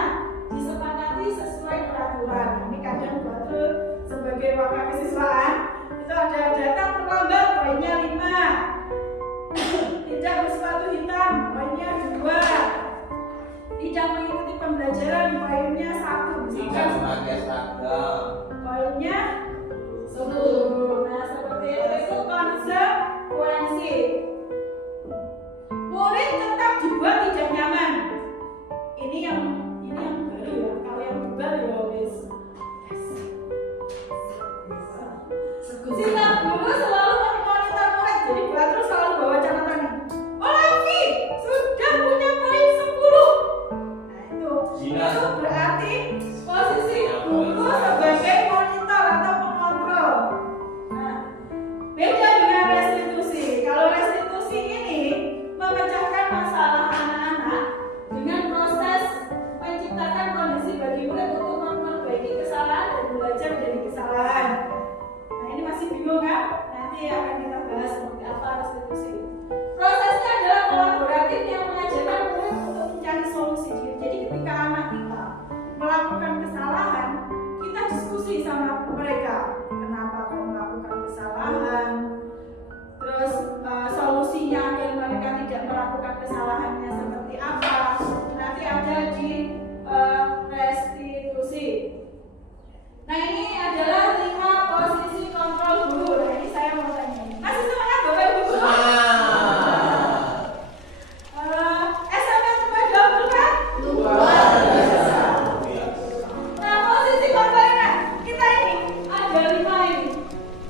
disepakati sesuai peraturan. Ini kadang waktu sebagai wakil kesiswaan itu ada datang terlambat, poinnya 5. Tidak bersepatu hitam, poinnya 2. Tidak mengikuti pembelajaran, poinnya 1. Tidak memakai seragam, poinnya 10. Nah, seperti itu konsekuensi. Murid tetap dibuat tidak nyaman. Ini yang baru ya. Kalau yang bukan ya wis. Sikap guru selalu memonitor murid. Jadi terus selalu bawa catatan. Olavi sudah punya poin 10. Nah itu berarti posisi guru sebagai monitor atau pengontrol. Nah, beda dengan restitusi. Kalau restitusi ini memecahkan masalah anak-anak dengan proses menciptakan kondisi bagi murid untuk memperbaiki kesalahan dan belajar dari kesalahan. Nah ini masih bingung kan? Nanti akan kita bahas seperti apa restitusi. Prosesnya adalah kolaboratif yang mengajarkan murid untuk mencari solusi. Jadi ketika anak kita melakukan kesalahan, kita diskusi sama mereka. Kenapa kau melakukan kesalahan? Terus solusinya agar mereka tidak melakukan kesalahannya seperti apa? Nanti ada di restitusi. Nah ini adalah 5 posisi kontrol guru. Nah ini saya mau tanya. Masih semangat Bapak Ibu guru? SMP Tempat 20 kan? Luar biasa. Nah posisi kontrolnya kita ini ada 5 ini.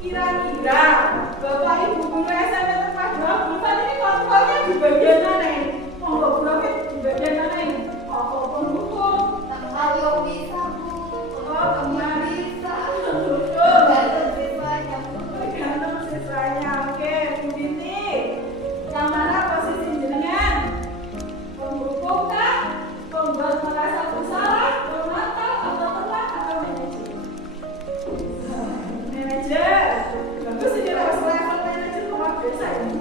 Kira-kira Bapak Ibu guru SMP Tempat 20 kan ini kontrolnya di bagian mana ini? Monggo Profit di bagian mana ini? Apa pendukung? Ayo bisa Bu. Kemana? Tergantung siswanya. Oke, Bu Binti. Yang mana posisi jenengan? Pendukung kah? Pembuat merasa bersalah? Pemantau atau teman atau manajer? Manajer. Bagus ini harus level manajer luar biasa ini.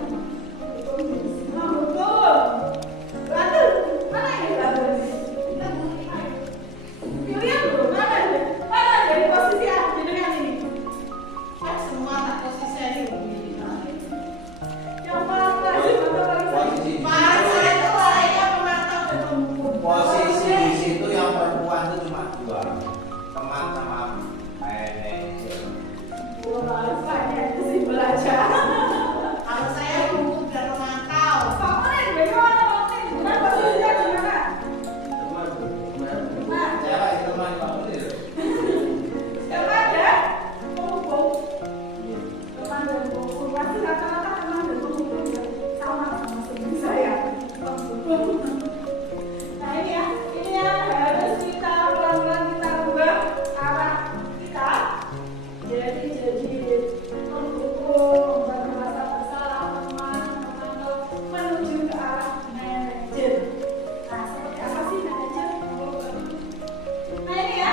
Mendukung. Betul. Mana ini betul? Pilihan dulu. Mana dari posisi jenengan ini? Semua tak posisi ini. Yang paling rajin atau paling posisi Mas saya itu orangnya pemantau dan pendukung. posisi di situ yang perempuan itu cuma 2, teman sama manajer. wah, saya itu sih belajar. Kalau saya pendukung dan pemantau. Favorit, bagaimana favorit? Bukan posisinya gimana? Nah, Siapa itu teman kamu itu? siapa ada? Pendukung. Teman dan pendukung. Pasti rata-rata teman dan pendukung sama seperti saya. Pendukung. Nah ini ya harus kita pelan-pelan kita ubah arah kita. Jadi pendukung, merasa bersalah, teman, memantau menuju ke arah manajer. Nah seperti apa sih manajer? Nah ini ya,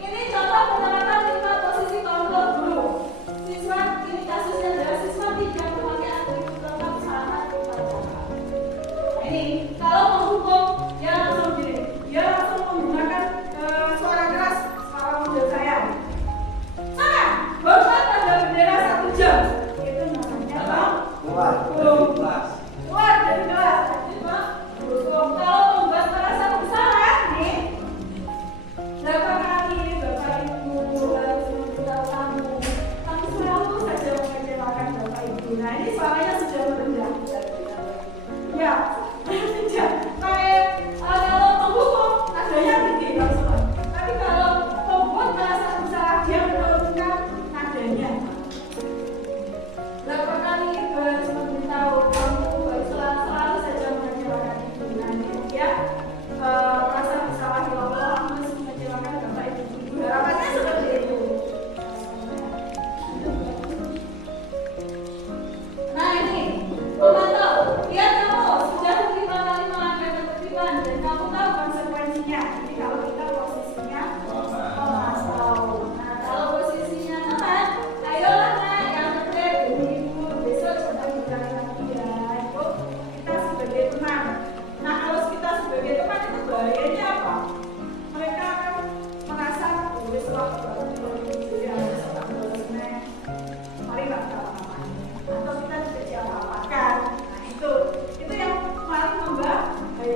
ini contoh penerapan 5 posisi kontrol guru. Siswa, ini kasusnya adalah siswa tidak memakai atribut lengkap saat upacara. Nah ini, kalau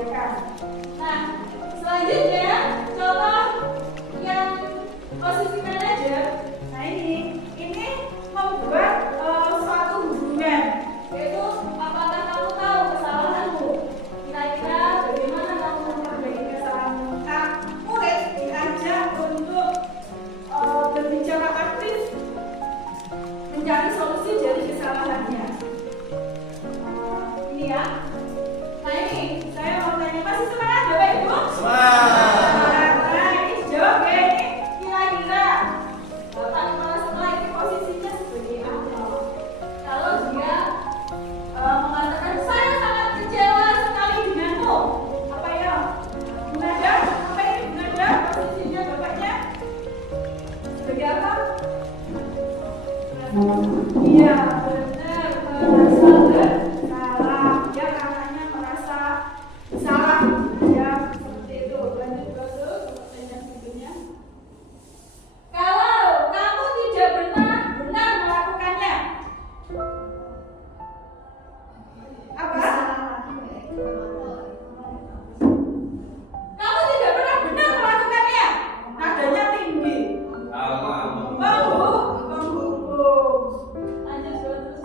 membedakan. Nah, selanjutnya contoh yang posisi manajer. Nah ini membuat suatu hubungan, yaitu apakah kamu tahu kesalahanmu? Kira-kira bagaimana kamu memperbaiki kesalahanmu? Nah, murid diajak untuk berbicara aktif, mencari solusi dari kesalahannya. Ini ya. Nah ini saya mau tanya, masih semangat Bapak Ibu? Semangat. Nah ini jawab ya, ini kira-kira Bapak kepala sekolah ini posisinya sebagai apa? Kalau dia mengatakan saya sangat kecewa sekali denganmu, apa ya? Bunada, apa ini Bunada? Posisinya bapaknya sebagai apa? Iya benar, merasa bersalah. Dia katanya merasa salah. Ya seperti itu. Lanjut ke pertanyaan berikutnya. Kalau kamu tidak benar melakukannya, apa? Kamu tidak pernah benar melakukannya. Nadanya tinggi. Menghukum. Lanjut terus.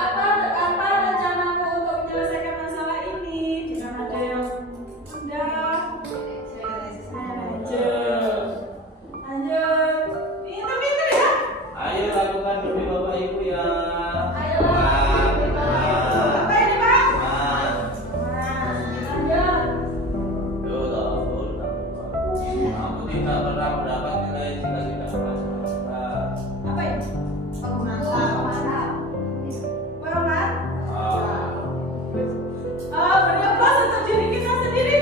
Apa rencanamu untuk menyelesaikan masalah ini? Dengan ada yang sudah. Lanjut. Pintar-pintar ya. Ayo lakukan demi Bapak Ibu ya. Ayolah. Apa ini Pak? Semangat. Lanjut. Aku tidak pernah mendapat nilai jika tidak berusaha. Apa ini? Hormat. Beri aplaus untuk diri kita sendiri.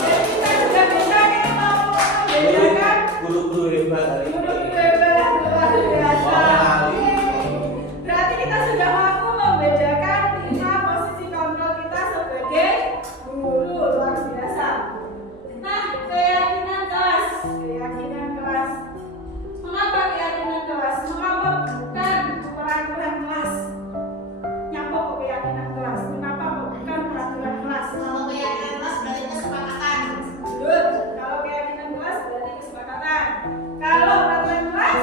Jadi kita sudah bisa nih mau membedakan Guru-guru hebat hari guru ini. hebat luar biasa. Wah. Berarti kita sudah mampu membedakan 5 posisi kontrol kita sebagai guru luar biasa. Nah, keyakinan kelas. Mengapa keyakinan kelas? Mengapa bukan peraturan kelas? Nyapa kok keyakinan kelas? Kenapa kok bukan peraturan kelas? Kalau keyakinan kelas berarti kesepakatan. Good. Kalau keyakinan kelas berarti kesepakatan. Kalau peraturan kelas,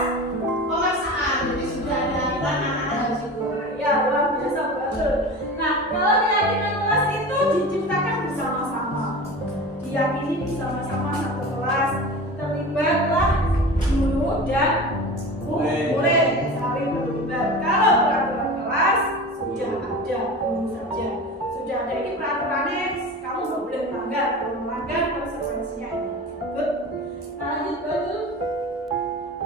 Pemaksaan, jadi sudah ada aturan anak-anak harus ikut. ya luar biasa betul. Nah, kalau keyakinan kelas itu diciptakan bersama-sama, diyakini bersama-sama satu kelas, terlibatlah guru dan murid saling terlibat. Kalau peraturan kelas sudah ada, saja sudah ada ini peraturannya, kamu nggak boleh melanggar, kalau melanggar konsekuensinya ini. Good. Nah lanjut betul.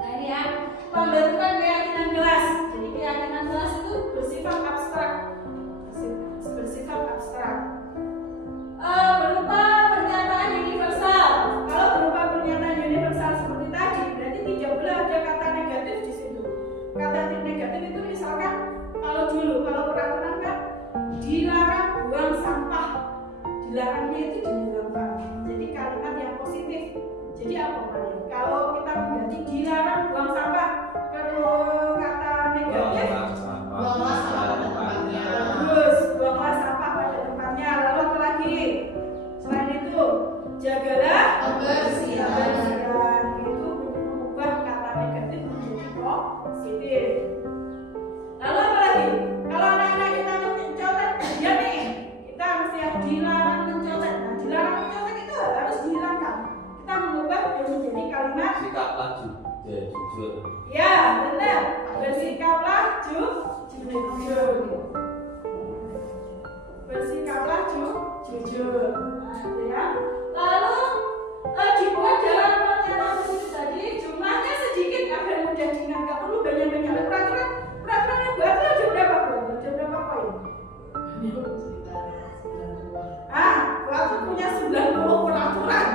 Nah ini ya, pembentukan keyakinan kelas. Jadi keyakinan kelas itu bersifat abstrak. Berupa pernyataan universal. Kalau berupa pernyataan universal seperti tadi, berarti tidak boleh ada kata negatif di situ. Kata negatif itu misalkan kalau peraturan kan dilarang buang sampah. Dilarangnya itu dilarang. Jadi kalimat yang positif. Jadi apa Pak? Kalau kita mengganti dilarang buang sampah, kalau kata negatif Buanglah sampah pada tempatnya. bagus, buanglah sampah pada tempatnya. Lalu apa lagi? Selain itu, jagalah Kebersihan. Itu mengubah kata negatif menjadi positif. Lalu apa lagi? Kalau anak-anak kita mencontek, ya nih, kita mesti dilarang mencontek. Nah, dilarang mencontek itu harus dihilangkan. Kita mengubah menjadi kalimat Sikaplah jujur. ya, benar. Bersikaplah jujur. Bersikaplah jujur. Nah, itu ya. Lalu dibuat dalam pernyataan itu tadi jumlahnya sedikit agar mudah diingat. Nggak perlu banyak-banyak. Peraturan yang buat itu ada berapa poin? Waktu punya 90 peraturan.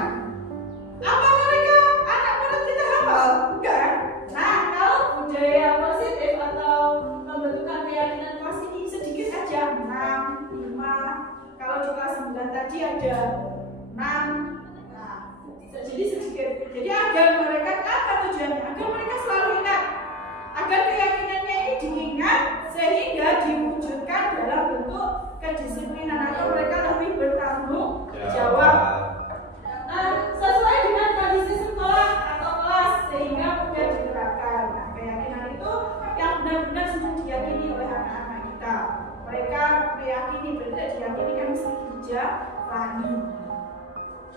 Apa mereka anak murid kita hafal? Enggak. Nah, kalau budaya positif atau pembentukan keyakinan kelas ini sedikit aja, 6, 5. Kalau di kelas 9 tadi ada 6. Nah, jadi sedikit. Jadi agar mereka apa tujuannya? Agar mereka selalu ingat. Agar keyakinannya ini diingat sehingga diwujudkan dalam bentuk meyakini, berarti diyakini kan mesti dijalani.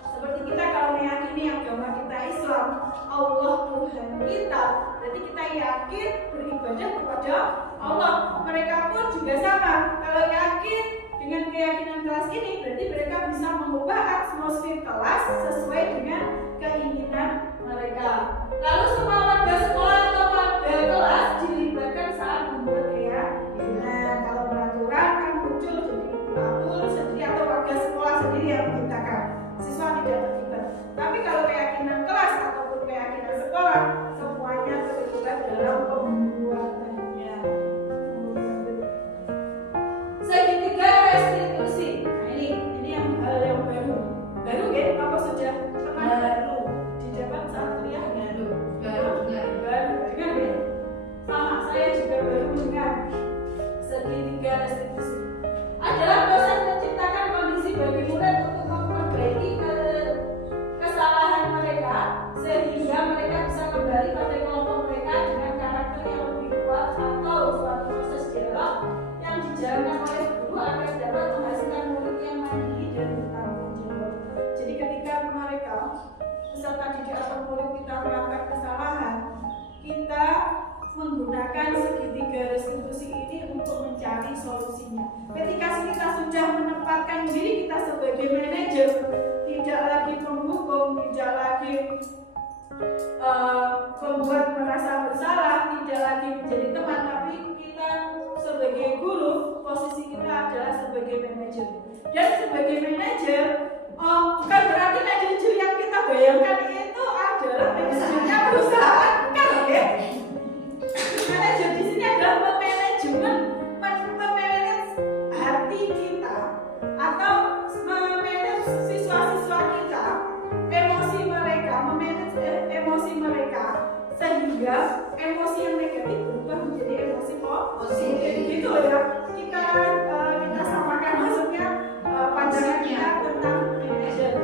Seperti kita kalau meyakini agama kita Islam, Allah Tuhan kita, berarti kita yakin beribadah kepada Allah. Mereka pun juga sama. Kalau yakin dengan keyakinan kelas ini, berarti mereka bisa mengubah atmosfer kelas sesuai dengan keinginan mereka. Lalu semua warga sekolah atau warga kelas dilibatkan saat membuat keyakinan. Kalau peraturan kan muncul jadi atur sendiri atau warga sekolah sendiri yang menciptakan. Siswa tidak terlibat. Tapi kalau keyakinan kelas ataupun keyakinan sekolah, semuanya terlibat dalam pembuatannya. Segitiga restitusi. Nah, ini yang hal yang baru. Baru ya? Apa sudah pernah baru di zaman saat kuliah? Baru dengar ya? Sama, saya juga baru mendengar. Segitiga restitusi adalah proses menciptakan kondisi bagi murid untuk memperbaiki kesalahan mereka sehingga mereka bisa kembali pada kelompok mereka dengan karakter yang lebih kuat, atau suatu proses dialog yang dijalankan oleh guru agar dapat menghasilkan murid yang mandiri dan bertanggung jawab. Jadi ketika mereka peserta didik atau murid kita melakukan kesalahan, kita menggunakan segitiga restitusi ini untuk mencari solusinya. Ketika kita sudah menempatkan diri kita sebagai manajer, tidak lagi penghukum, tidak lagi membuat merasa bersalah, tidak lagi menjadi teman, tapi kita sebagai guru, posisi kita adalah sebagai manajer. Dan sebagai manajer, bukan berarti manajer yang kita bayangkan itu adalah manajernya perusahaan, kan ya? Manajer di sini adalah memanage hati kita atau memanage siswa-siswa kita, memanage emosi mereka sehingga emosi yang negatif berubah menjadi emosi positif. Gitu ya. Kita samakan maksudnya pandangan kita tentang manajer.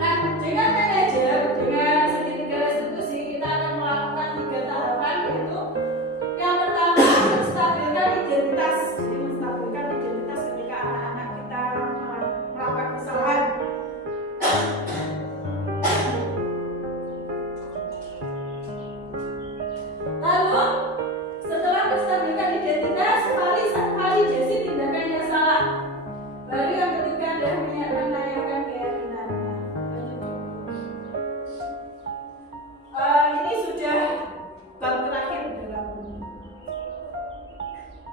Nah, dengan manajer, dengan segitiga restitusi, kita akan melakukan 3 tahapan, yaitu yang pertama menstabilkan identitas. Jadi menstabilkan identitas ketika anak-anak kita melakukan kesalahan. Lalu setelah menstabilkan identitas, validasi tindakan yang salah. Baru yang ketiga adalah menanyakan keyakinan. Ini sudah bab terakhir dalam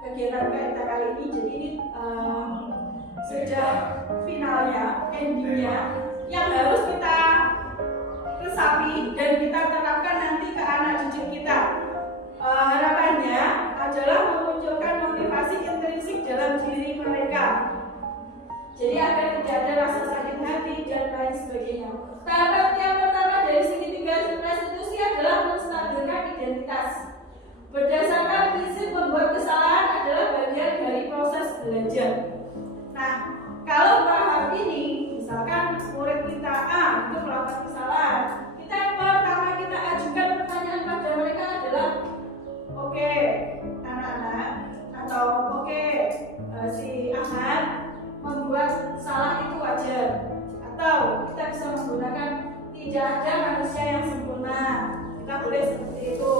kegiatan kita kali ini. Jadi ini sudah finalnya, endingnya yang harus kita resapi dan kita terapkan nanti ke anak didik kita. Harapannya adalah memunculkan motivasi intrinsik dalam diri mereka. Jadi agar tidak ada rasa sakit hati dan lain sebagainya. Tahapan yang pertama dari segitiga restitusi adalah menstabilkan identitas. Berdasarkan prinsip membuat kesalahan adalah bagian dari proses belajar. Nah, kalau tahap ini, misalkan murid kita itu melakukan kesalahan, kita yang pertama kita ajukan pertanyaan pada mereka adalah, oke, anak-anak, atau oke, si Ahmad membuat salah itu wajar, atau kita bisa menggunakan tidak ada manusia yang sempurna. Kita boleh seperti itu.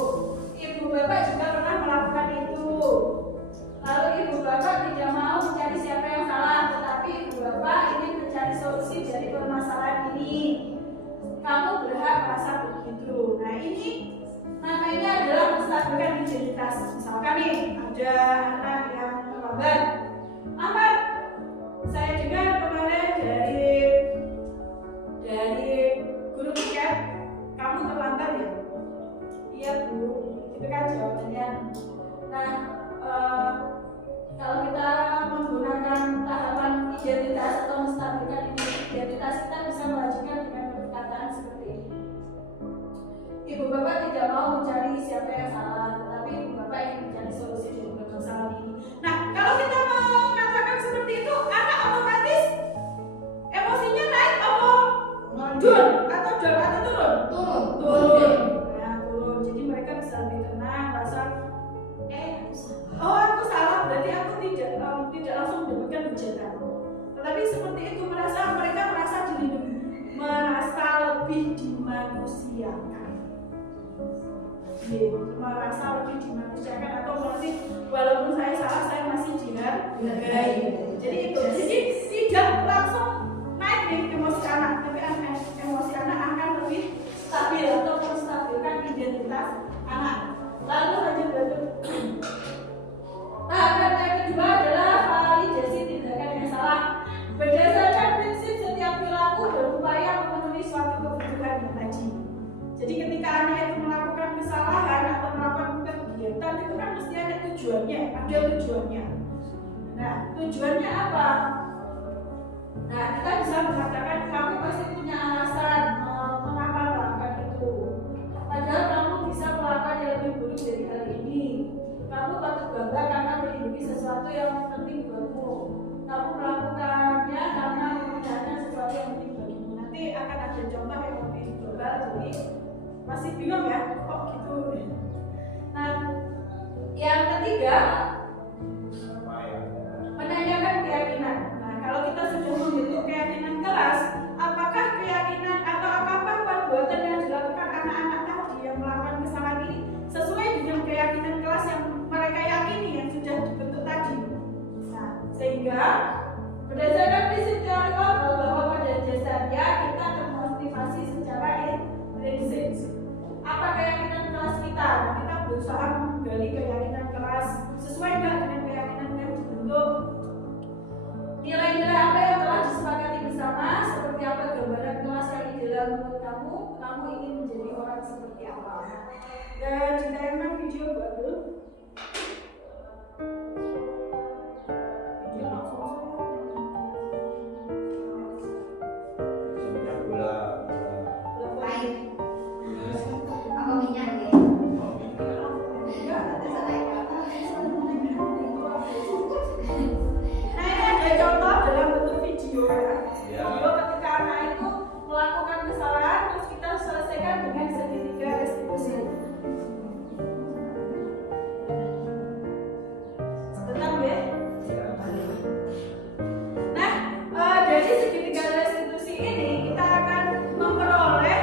Ibu bapak juga pernah melakukan itu. Lalu ibu bapak tidak mau mencari siapa yang salah, tetapi ibu bapak ingin mencari solusi dari permasalahan ini. Kamu berhak merasa begitu. Nah, ini namanya adalah menstabilkan identitas. Misalkan nih ada anak yang terlambat. Ahmad, saya dengar kemarin dari guru piket kamu terlambat ya? Iya Bu, itu kan jawabannya. Nah, kalau kita menggunakan tahapan identitas atau menstabilkan identitas, kita bisa melanjutkan dengan perkataan seperti ini. Ibu bapak tidak mau mencari siapa yang salah, tetapi ibu bapak ingin mencari solusi dari permasalahan ini. Nah, kalau kita mengatakan seperti itu, anak otomatis emosinya naik atau turun atau turun? Turun. Nah, turun. Jadi mereka bisa lebih tenang, merasa aku salah, berarti aku tidak hujatan. Tetapi seperti itu mereka merasa dilindungi, merasa lebih dimanusiakan. Merasa lebih dimanusiakan atau masih walaupun saya salah saya masih dihargai. Jadi itu. Jadi tidak langsung naik nih emosi anak, tapi emosi anak akan lebih stabil atau menstabilkan identitas anak. Lalu lanjut. Tahapan yang kedua adalah validasi tindakan yang salah. Berdasarkan prinsip setiap perilaku berupaya memenuhi suatu kebutuhan yang tadi. Jadi ketika anak itu melakukan kesalahan atau melakukan kegiatan itu kan mesti ada tujuannya, Nah, tujuannya apa? Nah, kita bisa mengatakan kamu pasti punya alasan mengapa melakukan itu. Padahal kamu bisa melakukan yang lebih buruk dari hal ini. Kamu patut bangga karena melindungi sesuatu yang penting buatmu. Kamu melakukannya karena memudahkan sesuatu yang penting bagimu. Nanti akan ada contoh yang lebih global, jadi masih bingung ya, kok gitu. Nah, yang ketiga, menanyakan keyakinan. Nah, kalau kita sudah membentuk keyakinan kelas, apakah keyakinan atau apakah perbuatan yang dilakukan anak-anak tadi yang melakukan kesalahan ini sesuai dengan keyakinan kelas yang mereka yakini yang sudah dibentuk tadi. Nah, sehingga berdasarkan prinsip teori Kobel bahwa pada dasarnya kita termotivasi secara intrinsik. Apa keyakinan kelas kita? Nah, kita berusaha menggali keyakinan kelas sesuai nggak dengan keyakinan yang dibentuk. Nilai-nilai apa yang telah disepakati bersama, seperti apa gambaran kelas yang ideal menurut kamu ingin menjadi orang seperti apa? Dan ditayangkan video buat dulu. Video langsung video ketika anak itu melakukan kesalahan terus kita selesaikan dengan segitiga restitusi. Sebentar ya. Nah, dari segitiga restitusi ini kita akan memperoleh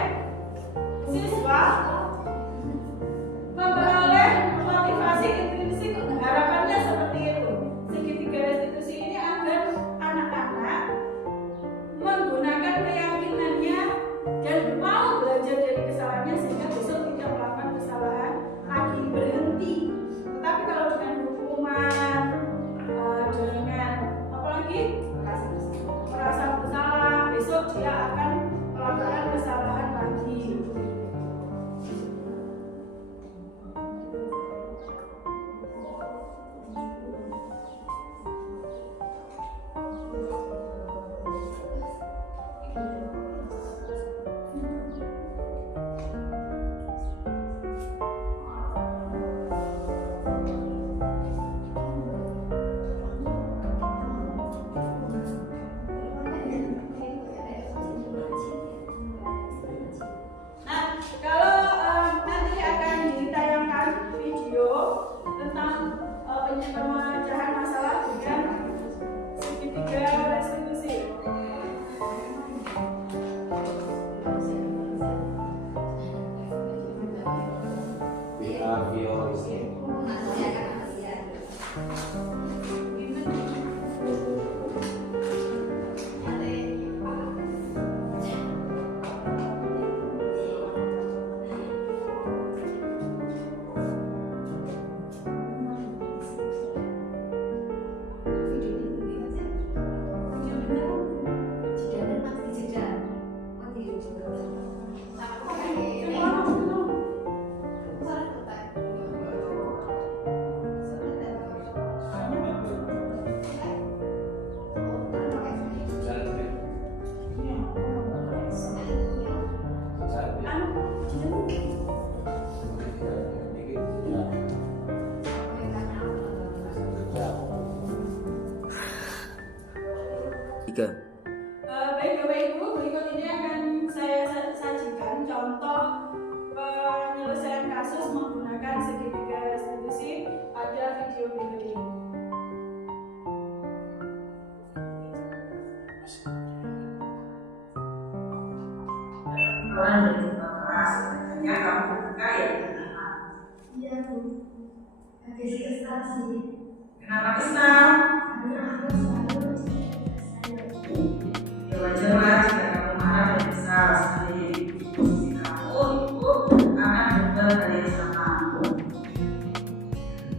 siswa memperoleh motivasi intrinsik. Harapannya seperti itu. Segitiga restitusi ini agar anak-anak menggunakan keyakinannya dan mau belajar dari kesalahannya sehingga besok tidak melakukan kesalahan lagi, berhenti. Tetapi kalau dengan hukuman, dengan apalagi merasa bersalah, besok dia akan melakukan kesalahan lagi. Pemecahan masalah dengan segitiga restitusi. Baik Bapak Ibu, berikut ini akan saya sajikan contoh penyelesaian kasus menggunakan segitiga restitusi pada video berikut ini. Orang dari keras, sebenarnya kamu berbuka ya dengan Iya Bu, habis kesal sih. kenapa kesal? Karena aku selalu cerita saya. Ya wajar lah jika kamu marah dan kesal sekali posisi kamu itu akan berubah hal yang sama.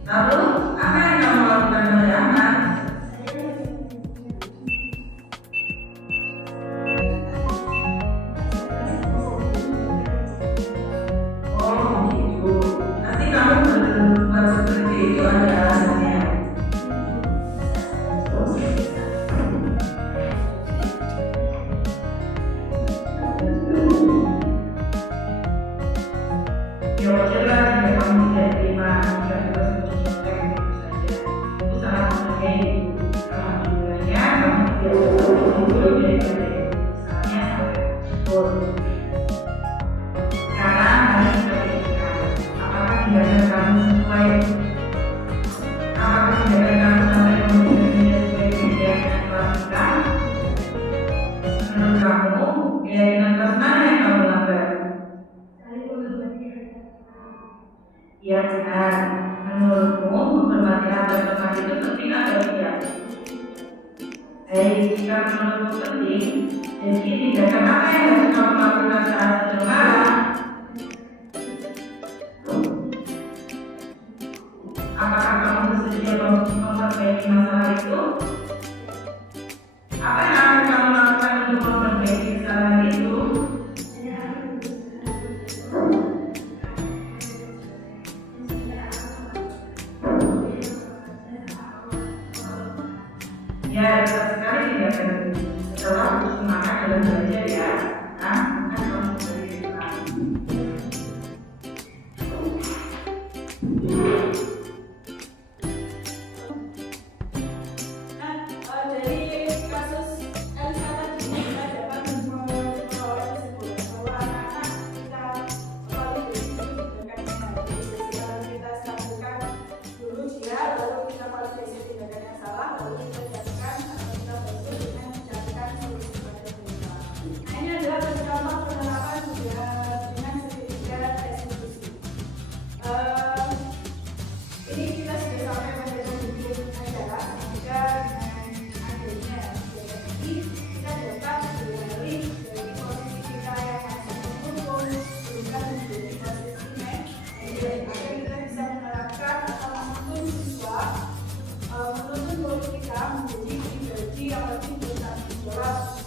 Lalu apa yang kamu lakukan pada anak? Oh begitu. Nanti kamu berbuat seperti itu ada alasannya. Ya wajarlah jika kamu tidak terima jika tugas mencontohkan begitu saja. Itu sangat menghargai ibu. Alhamdulillahnya kamu tidak terlalu daripada ibu. Misalnya sampai bersyukur. Sekarang mari kita pikirkan, apakah tindakan kamu sesuai? Apakah tindakan kamu sampai membuat dia sesuai dengan yang telah lakukan? Menurut kamu, keyakinan kelas mana yang kamu langgar? Ya benar. Menurutmu menghormati antar teman itu penting atau tidak? Jika menurutmu penting, jadi tindakan apa yang harus kamu lakukan saat sedang marah? Apakah kamu bersedia memperbaiki masalah itu? Apa yang akan kamu lakukan untuk memperbaiki kesalahan itu? Ya, tepat sekali tindakan itu. Setelah bersemangat dalam belajar ya. Nah, bukan kamu berikan. Nah, dari kasus Elisa tadi kita dapat memperoleh kesimpulan bahwa anak-anak kita paling tindakan yang harus kita lakukan dulu dia, lalu kita validasi tindakan yang salah, lalu kita jadikan atau kita bantu dengan mencarikan solusi pada mereka. Nah, ini adalah contoh penerapan dengan segitiga restitusi. Ini kita sudah sampai pada pembukuan acara sehingga dengan adanya kegiatan ini kita dapat beralih dari posisi kita yang masih mendukung berubah menjadi posisi manajer agar kita bisa menerapkan atau menuntun siswa menuntun guru kita menjadi pribadi yang lebih bertanggung jawab.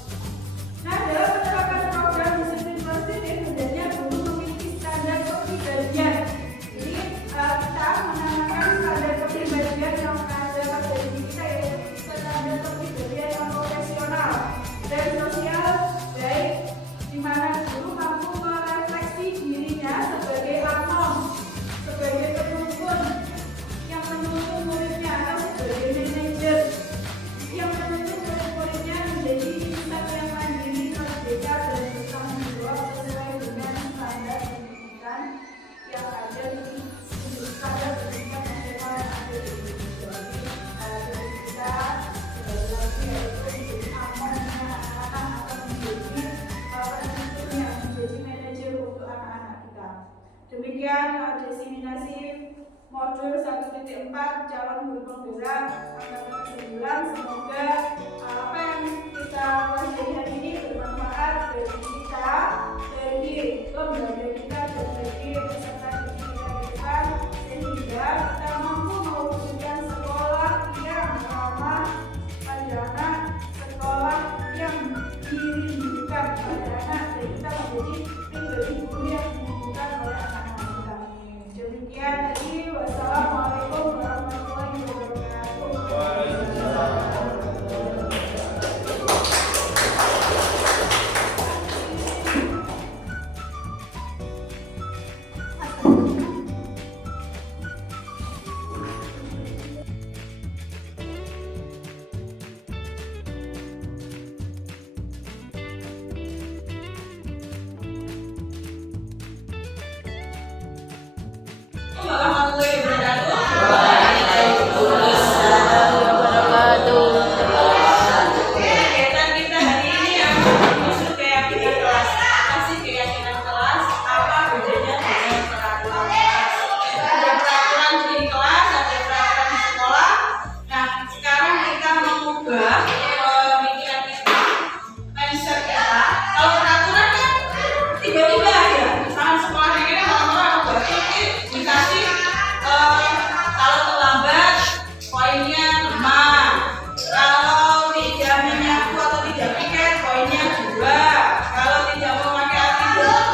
Nah, dalam penerapan program disiplin positif hendaknya guru memiliki standar kepribadian. Jadi kita menamakan standar kepribadian yang ada pada diri kita yaitu standar kepribadian yang profesional dan sosial baik, di mana guru mampu merefleksi dirinya sebagai anom, sebagai penuntun yang menuntun muridnya atau sebagai manajer yang menuntun murid-muridnya menjadi insan yang mandiri, merdeka dan bertanggung jawab sesuai dengan standar pendidikan yang ada di standar pendidikan nasional yang ada di Indonesia. Jadi kita sekali lagi yaitu menjadi amannya anak-anak atau menjadi penuntun yang menjadi manajer untuk anak-anak kita. Demikian diseminasi modul 1.4 calon guru penggerak angkatan 9. Semoga apa yang kita pelajari hari ini bermanfaat bagi kita, bagi lembaga kita, dan bagi peserta didik kita ke depan, sehingga kita mampu mewujudkan sekolah yang ramah pada anak, sekolah yang dirindukan pada anak, dan kita menjadi pribadi guru yang dirindukan oleh anak-anak kita. Demikian tadi, wassalamualaikum warahmatullahi wabarakatuh. mengubah pemikiran kita, mindset kita. Kalau peraturan kan tiba-tiba aja, misalnya sekolah ini orang-orang berarti dikasih kalau terlambat poinnya 5, kalau tidak menyapu atau tidak piket poinnya 2, kalau tidak memakai atribut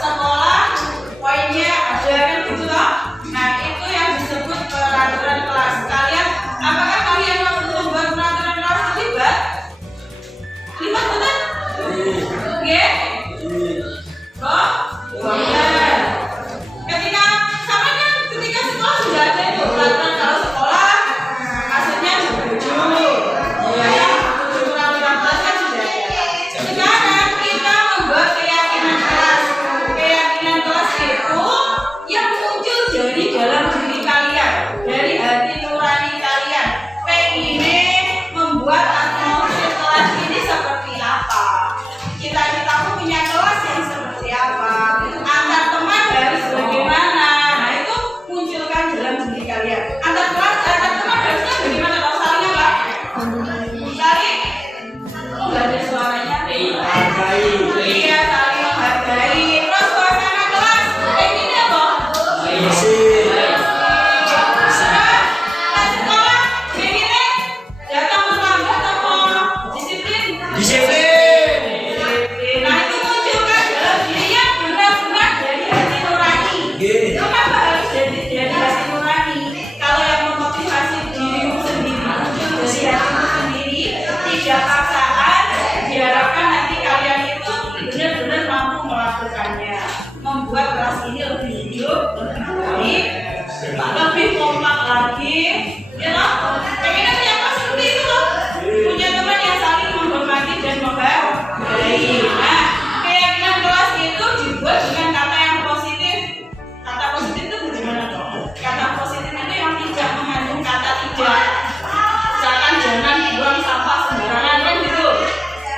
sekolah poinnya ada, kan gitu loh. Nah itu yang disebut peraturan kelas. Kalian, apakah kalian waktu membuat peraturan kelas terlibat? Terlibat betul? Oke? Oh? Iya. Ketika sama kan, ketika sekolah sudah ada itu peraturan kalau sekolah maksudnya 7. Ya, 7 kurang 15 kan sudah ada. Sekarang kita membuat keyakinan kelas. Keyakinan kelas itu yang muncul dari dalam diri kalian, dari hati nurani kalian. Pengen membuat atmosfer kelas ini seperti apa? Kita punya kelas yang seperti apa? Antar teman harus bagaimana? Nah itu munculkan dalam diri kalian. Antar teman harusnya bagaimana? Kalau salingnya Pak? Saling? Oh nggak ada suaranya. Iya, saling menghargai. Terus suasana kelas pengennya apa? Kelas sekolah pengennya datang terlambat atau disiplin? Nah itu munculkan dalam diri yang benar-benar dari hati nurani. Kenapa harus dari hati nurani? Kalau yang memotivasi dirimu sendiri muncul dari hatimu sendiri, tidak paksaan, diharapkan nanti kalian itu benar-benar mampu melakukannya, membuat kelas ini lebih hidup, lebih baik, lebih kompak lagi. Ya loh, pengennya punya kelas seperti itu loh, punya teman yang saling menghormati dan menghargai. Nah, keyakinan kelas itu dibuat dengan kata yang positif. Kata positif itu bagaimana dong? Kata positif itu yang tidak mengandung kata tidak. Misalkan jangan buang sampah sembarangan kan gitu.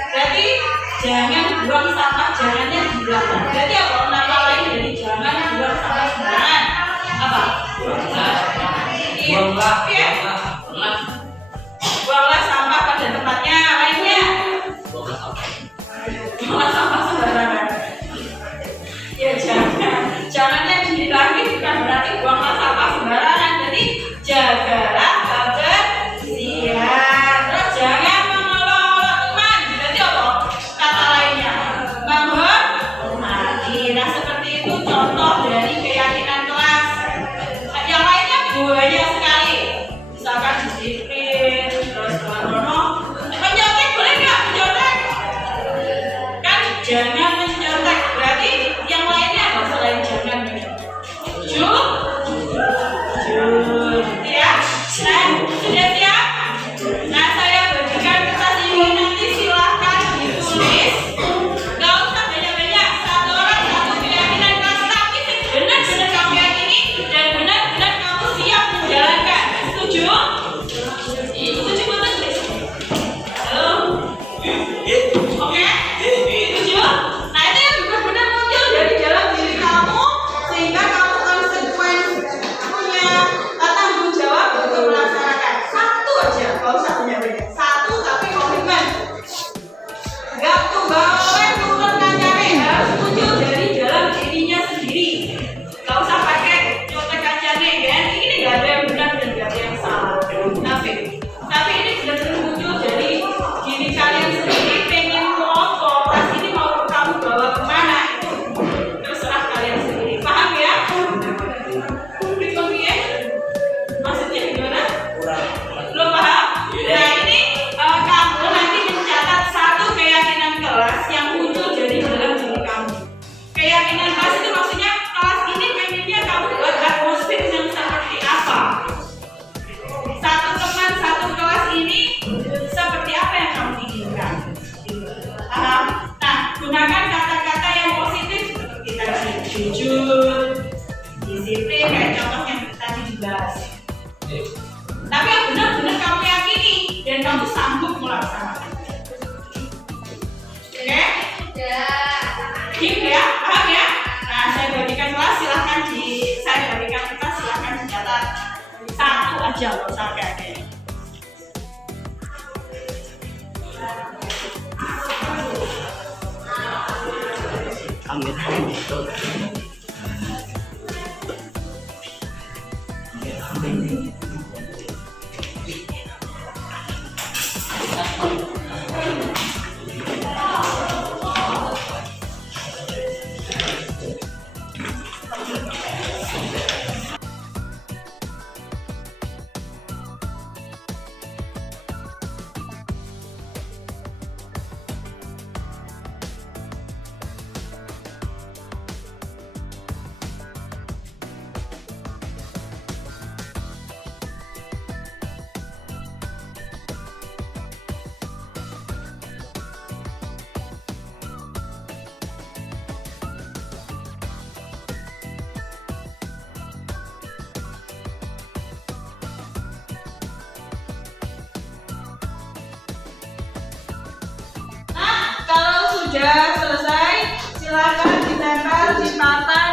Berarti jangan buang sampah, jangannya dilarang. Berarti apa? Nama lain dari jangan buang sampah sembarangan. Apa? Buanglah sampah pada tempatnya. Lainnya buang sampah sembarangan. Ya jangannya dihilangi bukan berarti buanglah sampah sembarangan. Jadi jagalah kebersihan. Terus jangan mengolok-olok teman. Berarti apa? Kata lainnya menghormati. Nah seperti itu contoh dari keyakinan kelas. Yang lainnya banyak sekali. Misalkan disiplin, terus mencontek boleh nggak mencontek? Kan jangan mencontek. Berarti yang lainnya apa selain jangan? Jujur, ya. Nah, sudah siap? Nah, saya bagikan kertas ini, nanti silahkan ditulis. Gak usah banyak-banyak, satu orang satu keyakinan kelas, tapi benar-benar kamu yakini dan benar-benar kamu siap menjalankan. Setuju? Setuju betul tulis? Halo? Oke? Setuju? Nah itu yang benar-benar muncul dari dalam diri kamu sehingga kamu konsekuen punya tanggung jawab untuk melaksanakan. Satu aja, gak usah banyak-banyak. Satu tapi komitmen. Gak boleh turun kancane, harus muncul dari dalam dirinya sendiri. Gak usah pakai contek kancane kan? Ini gak ada yang benar dan gak ada yang salah. Tapi ini benar-benar muncul dari diri kalian sendiri. Pengen mau kelas ini mau kamu bawa kemana itu terserah kalian sendiri. Paham ya? Maksudnya gimana? Belum paham? Nah ini kamu nanti mencatat satu keyakinan kelas yang muncul dari dalam diri kamu. Keyakinan kelas itu maksudnya kelas ini pengennya kamu buat atmosfer yang seperti apa? Satu teman, satu kelas ini seperti apa yang kamu inginkan? Paham? Nah, gunakan kata-kata yang positif seperti tadi, jujur, disiplin, kayak contoh yang tadi dibahas. Tapi yang benar-benar kamu yakini dan kamu sanggup melaksanakan. Oke? Deep ya? Paham ya? Nah, saya bagikan kelas, silahkan dicatat. Satu aja, nggak usah kayak Kalau sudah selesai, silakan ditempel di papan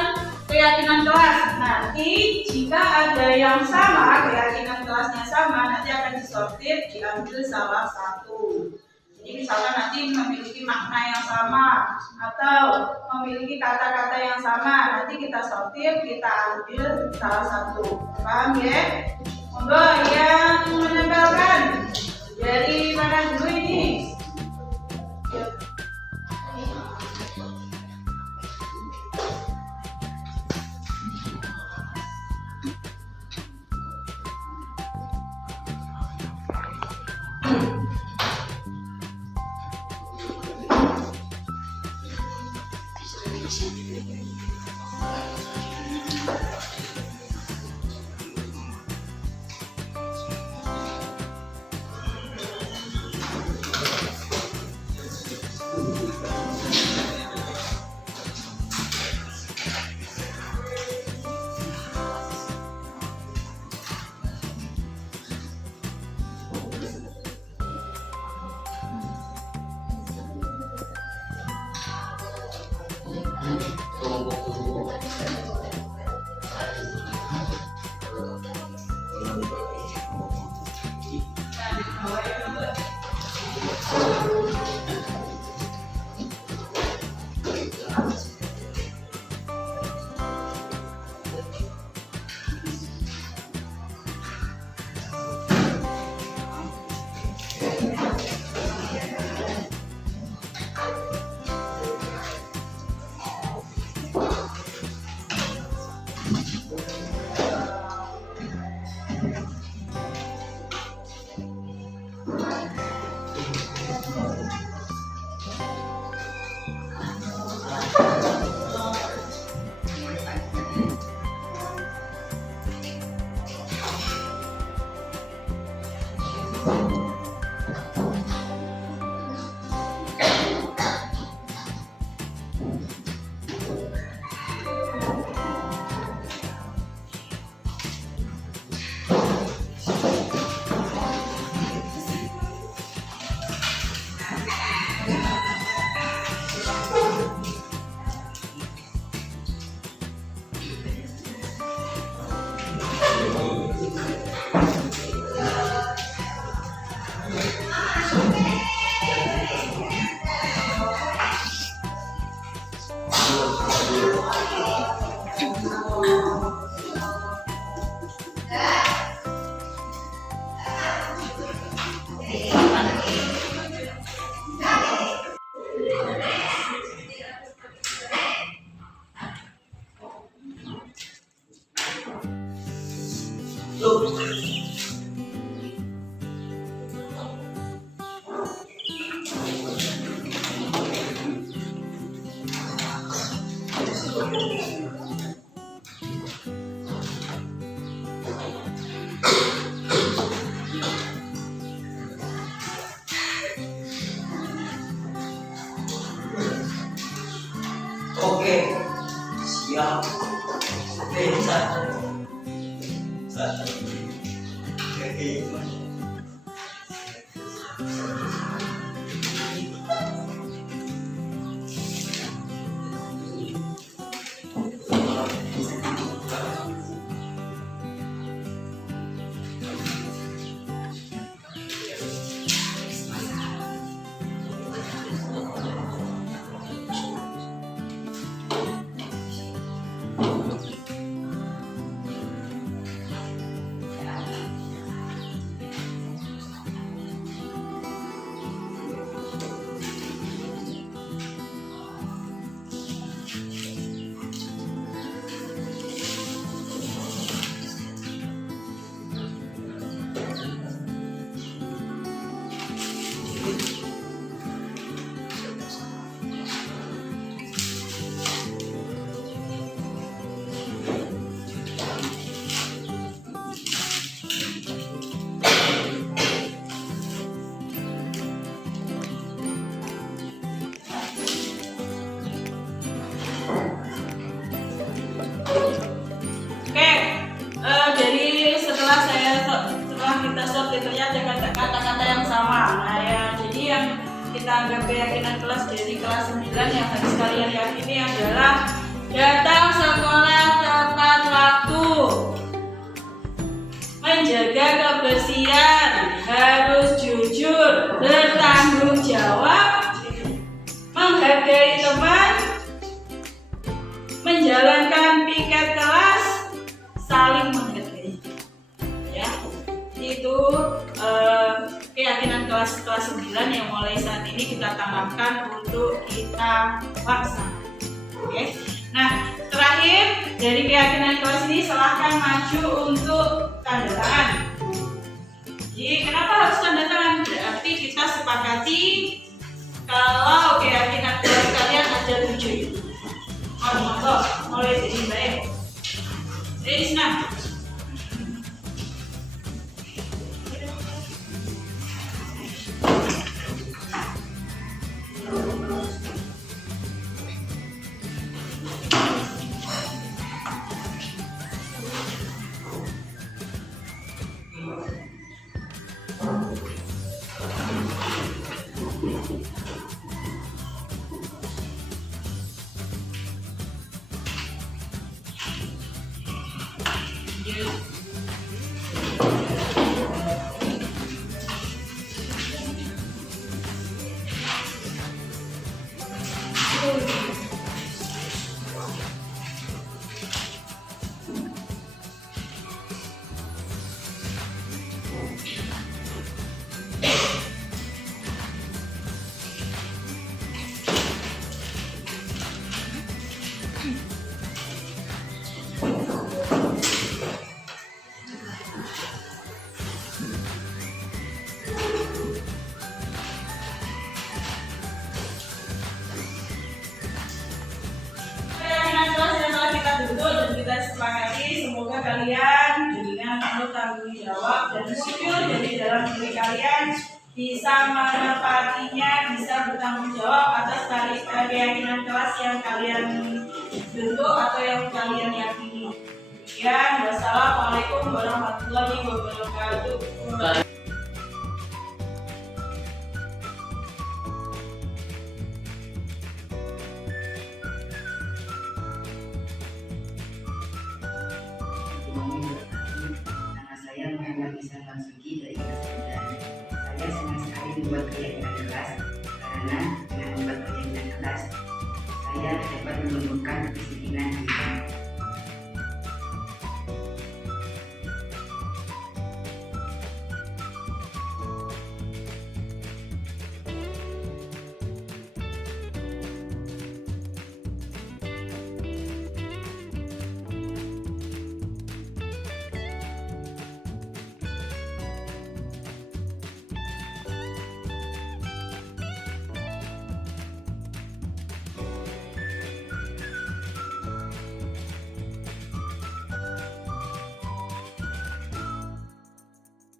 keyakinan kelas. Nanti jika ada yang sama, keyakinan kelasnya sama, nanti akan disortir, diambil salah satu. Jadi misalkan nanti memiliki makna yang sama atau memiliki kata-kata yang sama, nanti kita sortir, kita ambil salah satu. Paham ya? Monggo yang menempelkan. Dari mana dulu ini? Oke, siap. Satu. Oke. kata-kata yang sama. Nah, jadi yang kita anggap keyakinan kelas dari kelas 9 yang harus kalian yakini adalah datang sekolah tepat waktu, menjaga kebersihan, harus jujur, bertanggung jawab, menghargai teman, menjalankan piket kelas, saling menghargai. Ya, itu keyakinan kelas 9 yang mulai saat ini kita tanamkan untuk kita laksanakan. Oke. Nah, terakhir dari keyakinan kelas ini silahkan maju untuk tanda tangan. Jadi kenapa harus tanda tangan? Berarti kita sepakati kalau keyakinan kelas kalian ada 7. Monggo, mulai dari baik. Dari senang. Kita sepakati, semoga kalian dengan penuh tanggung jawab dan jujur dari dalam diri kalian bisa menepatinya, bisa bertanggung jawab atas keyakinan kelas yang kalian bentuk atau yang kalian yakini. Demikian, wassalamualaikum warahmatullahi wabarakatuh. Nama saya Muhammad Ihsan Hamsuki dari kelas 9. Saya senang sekali membuat keyakinan kelas karena dengan membuat keyakinan kelas saya dapat menumbuhkan kedisiplinan diri.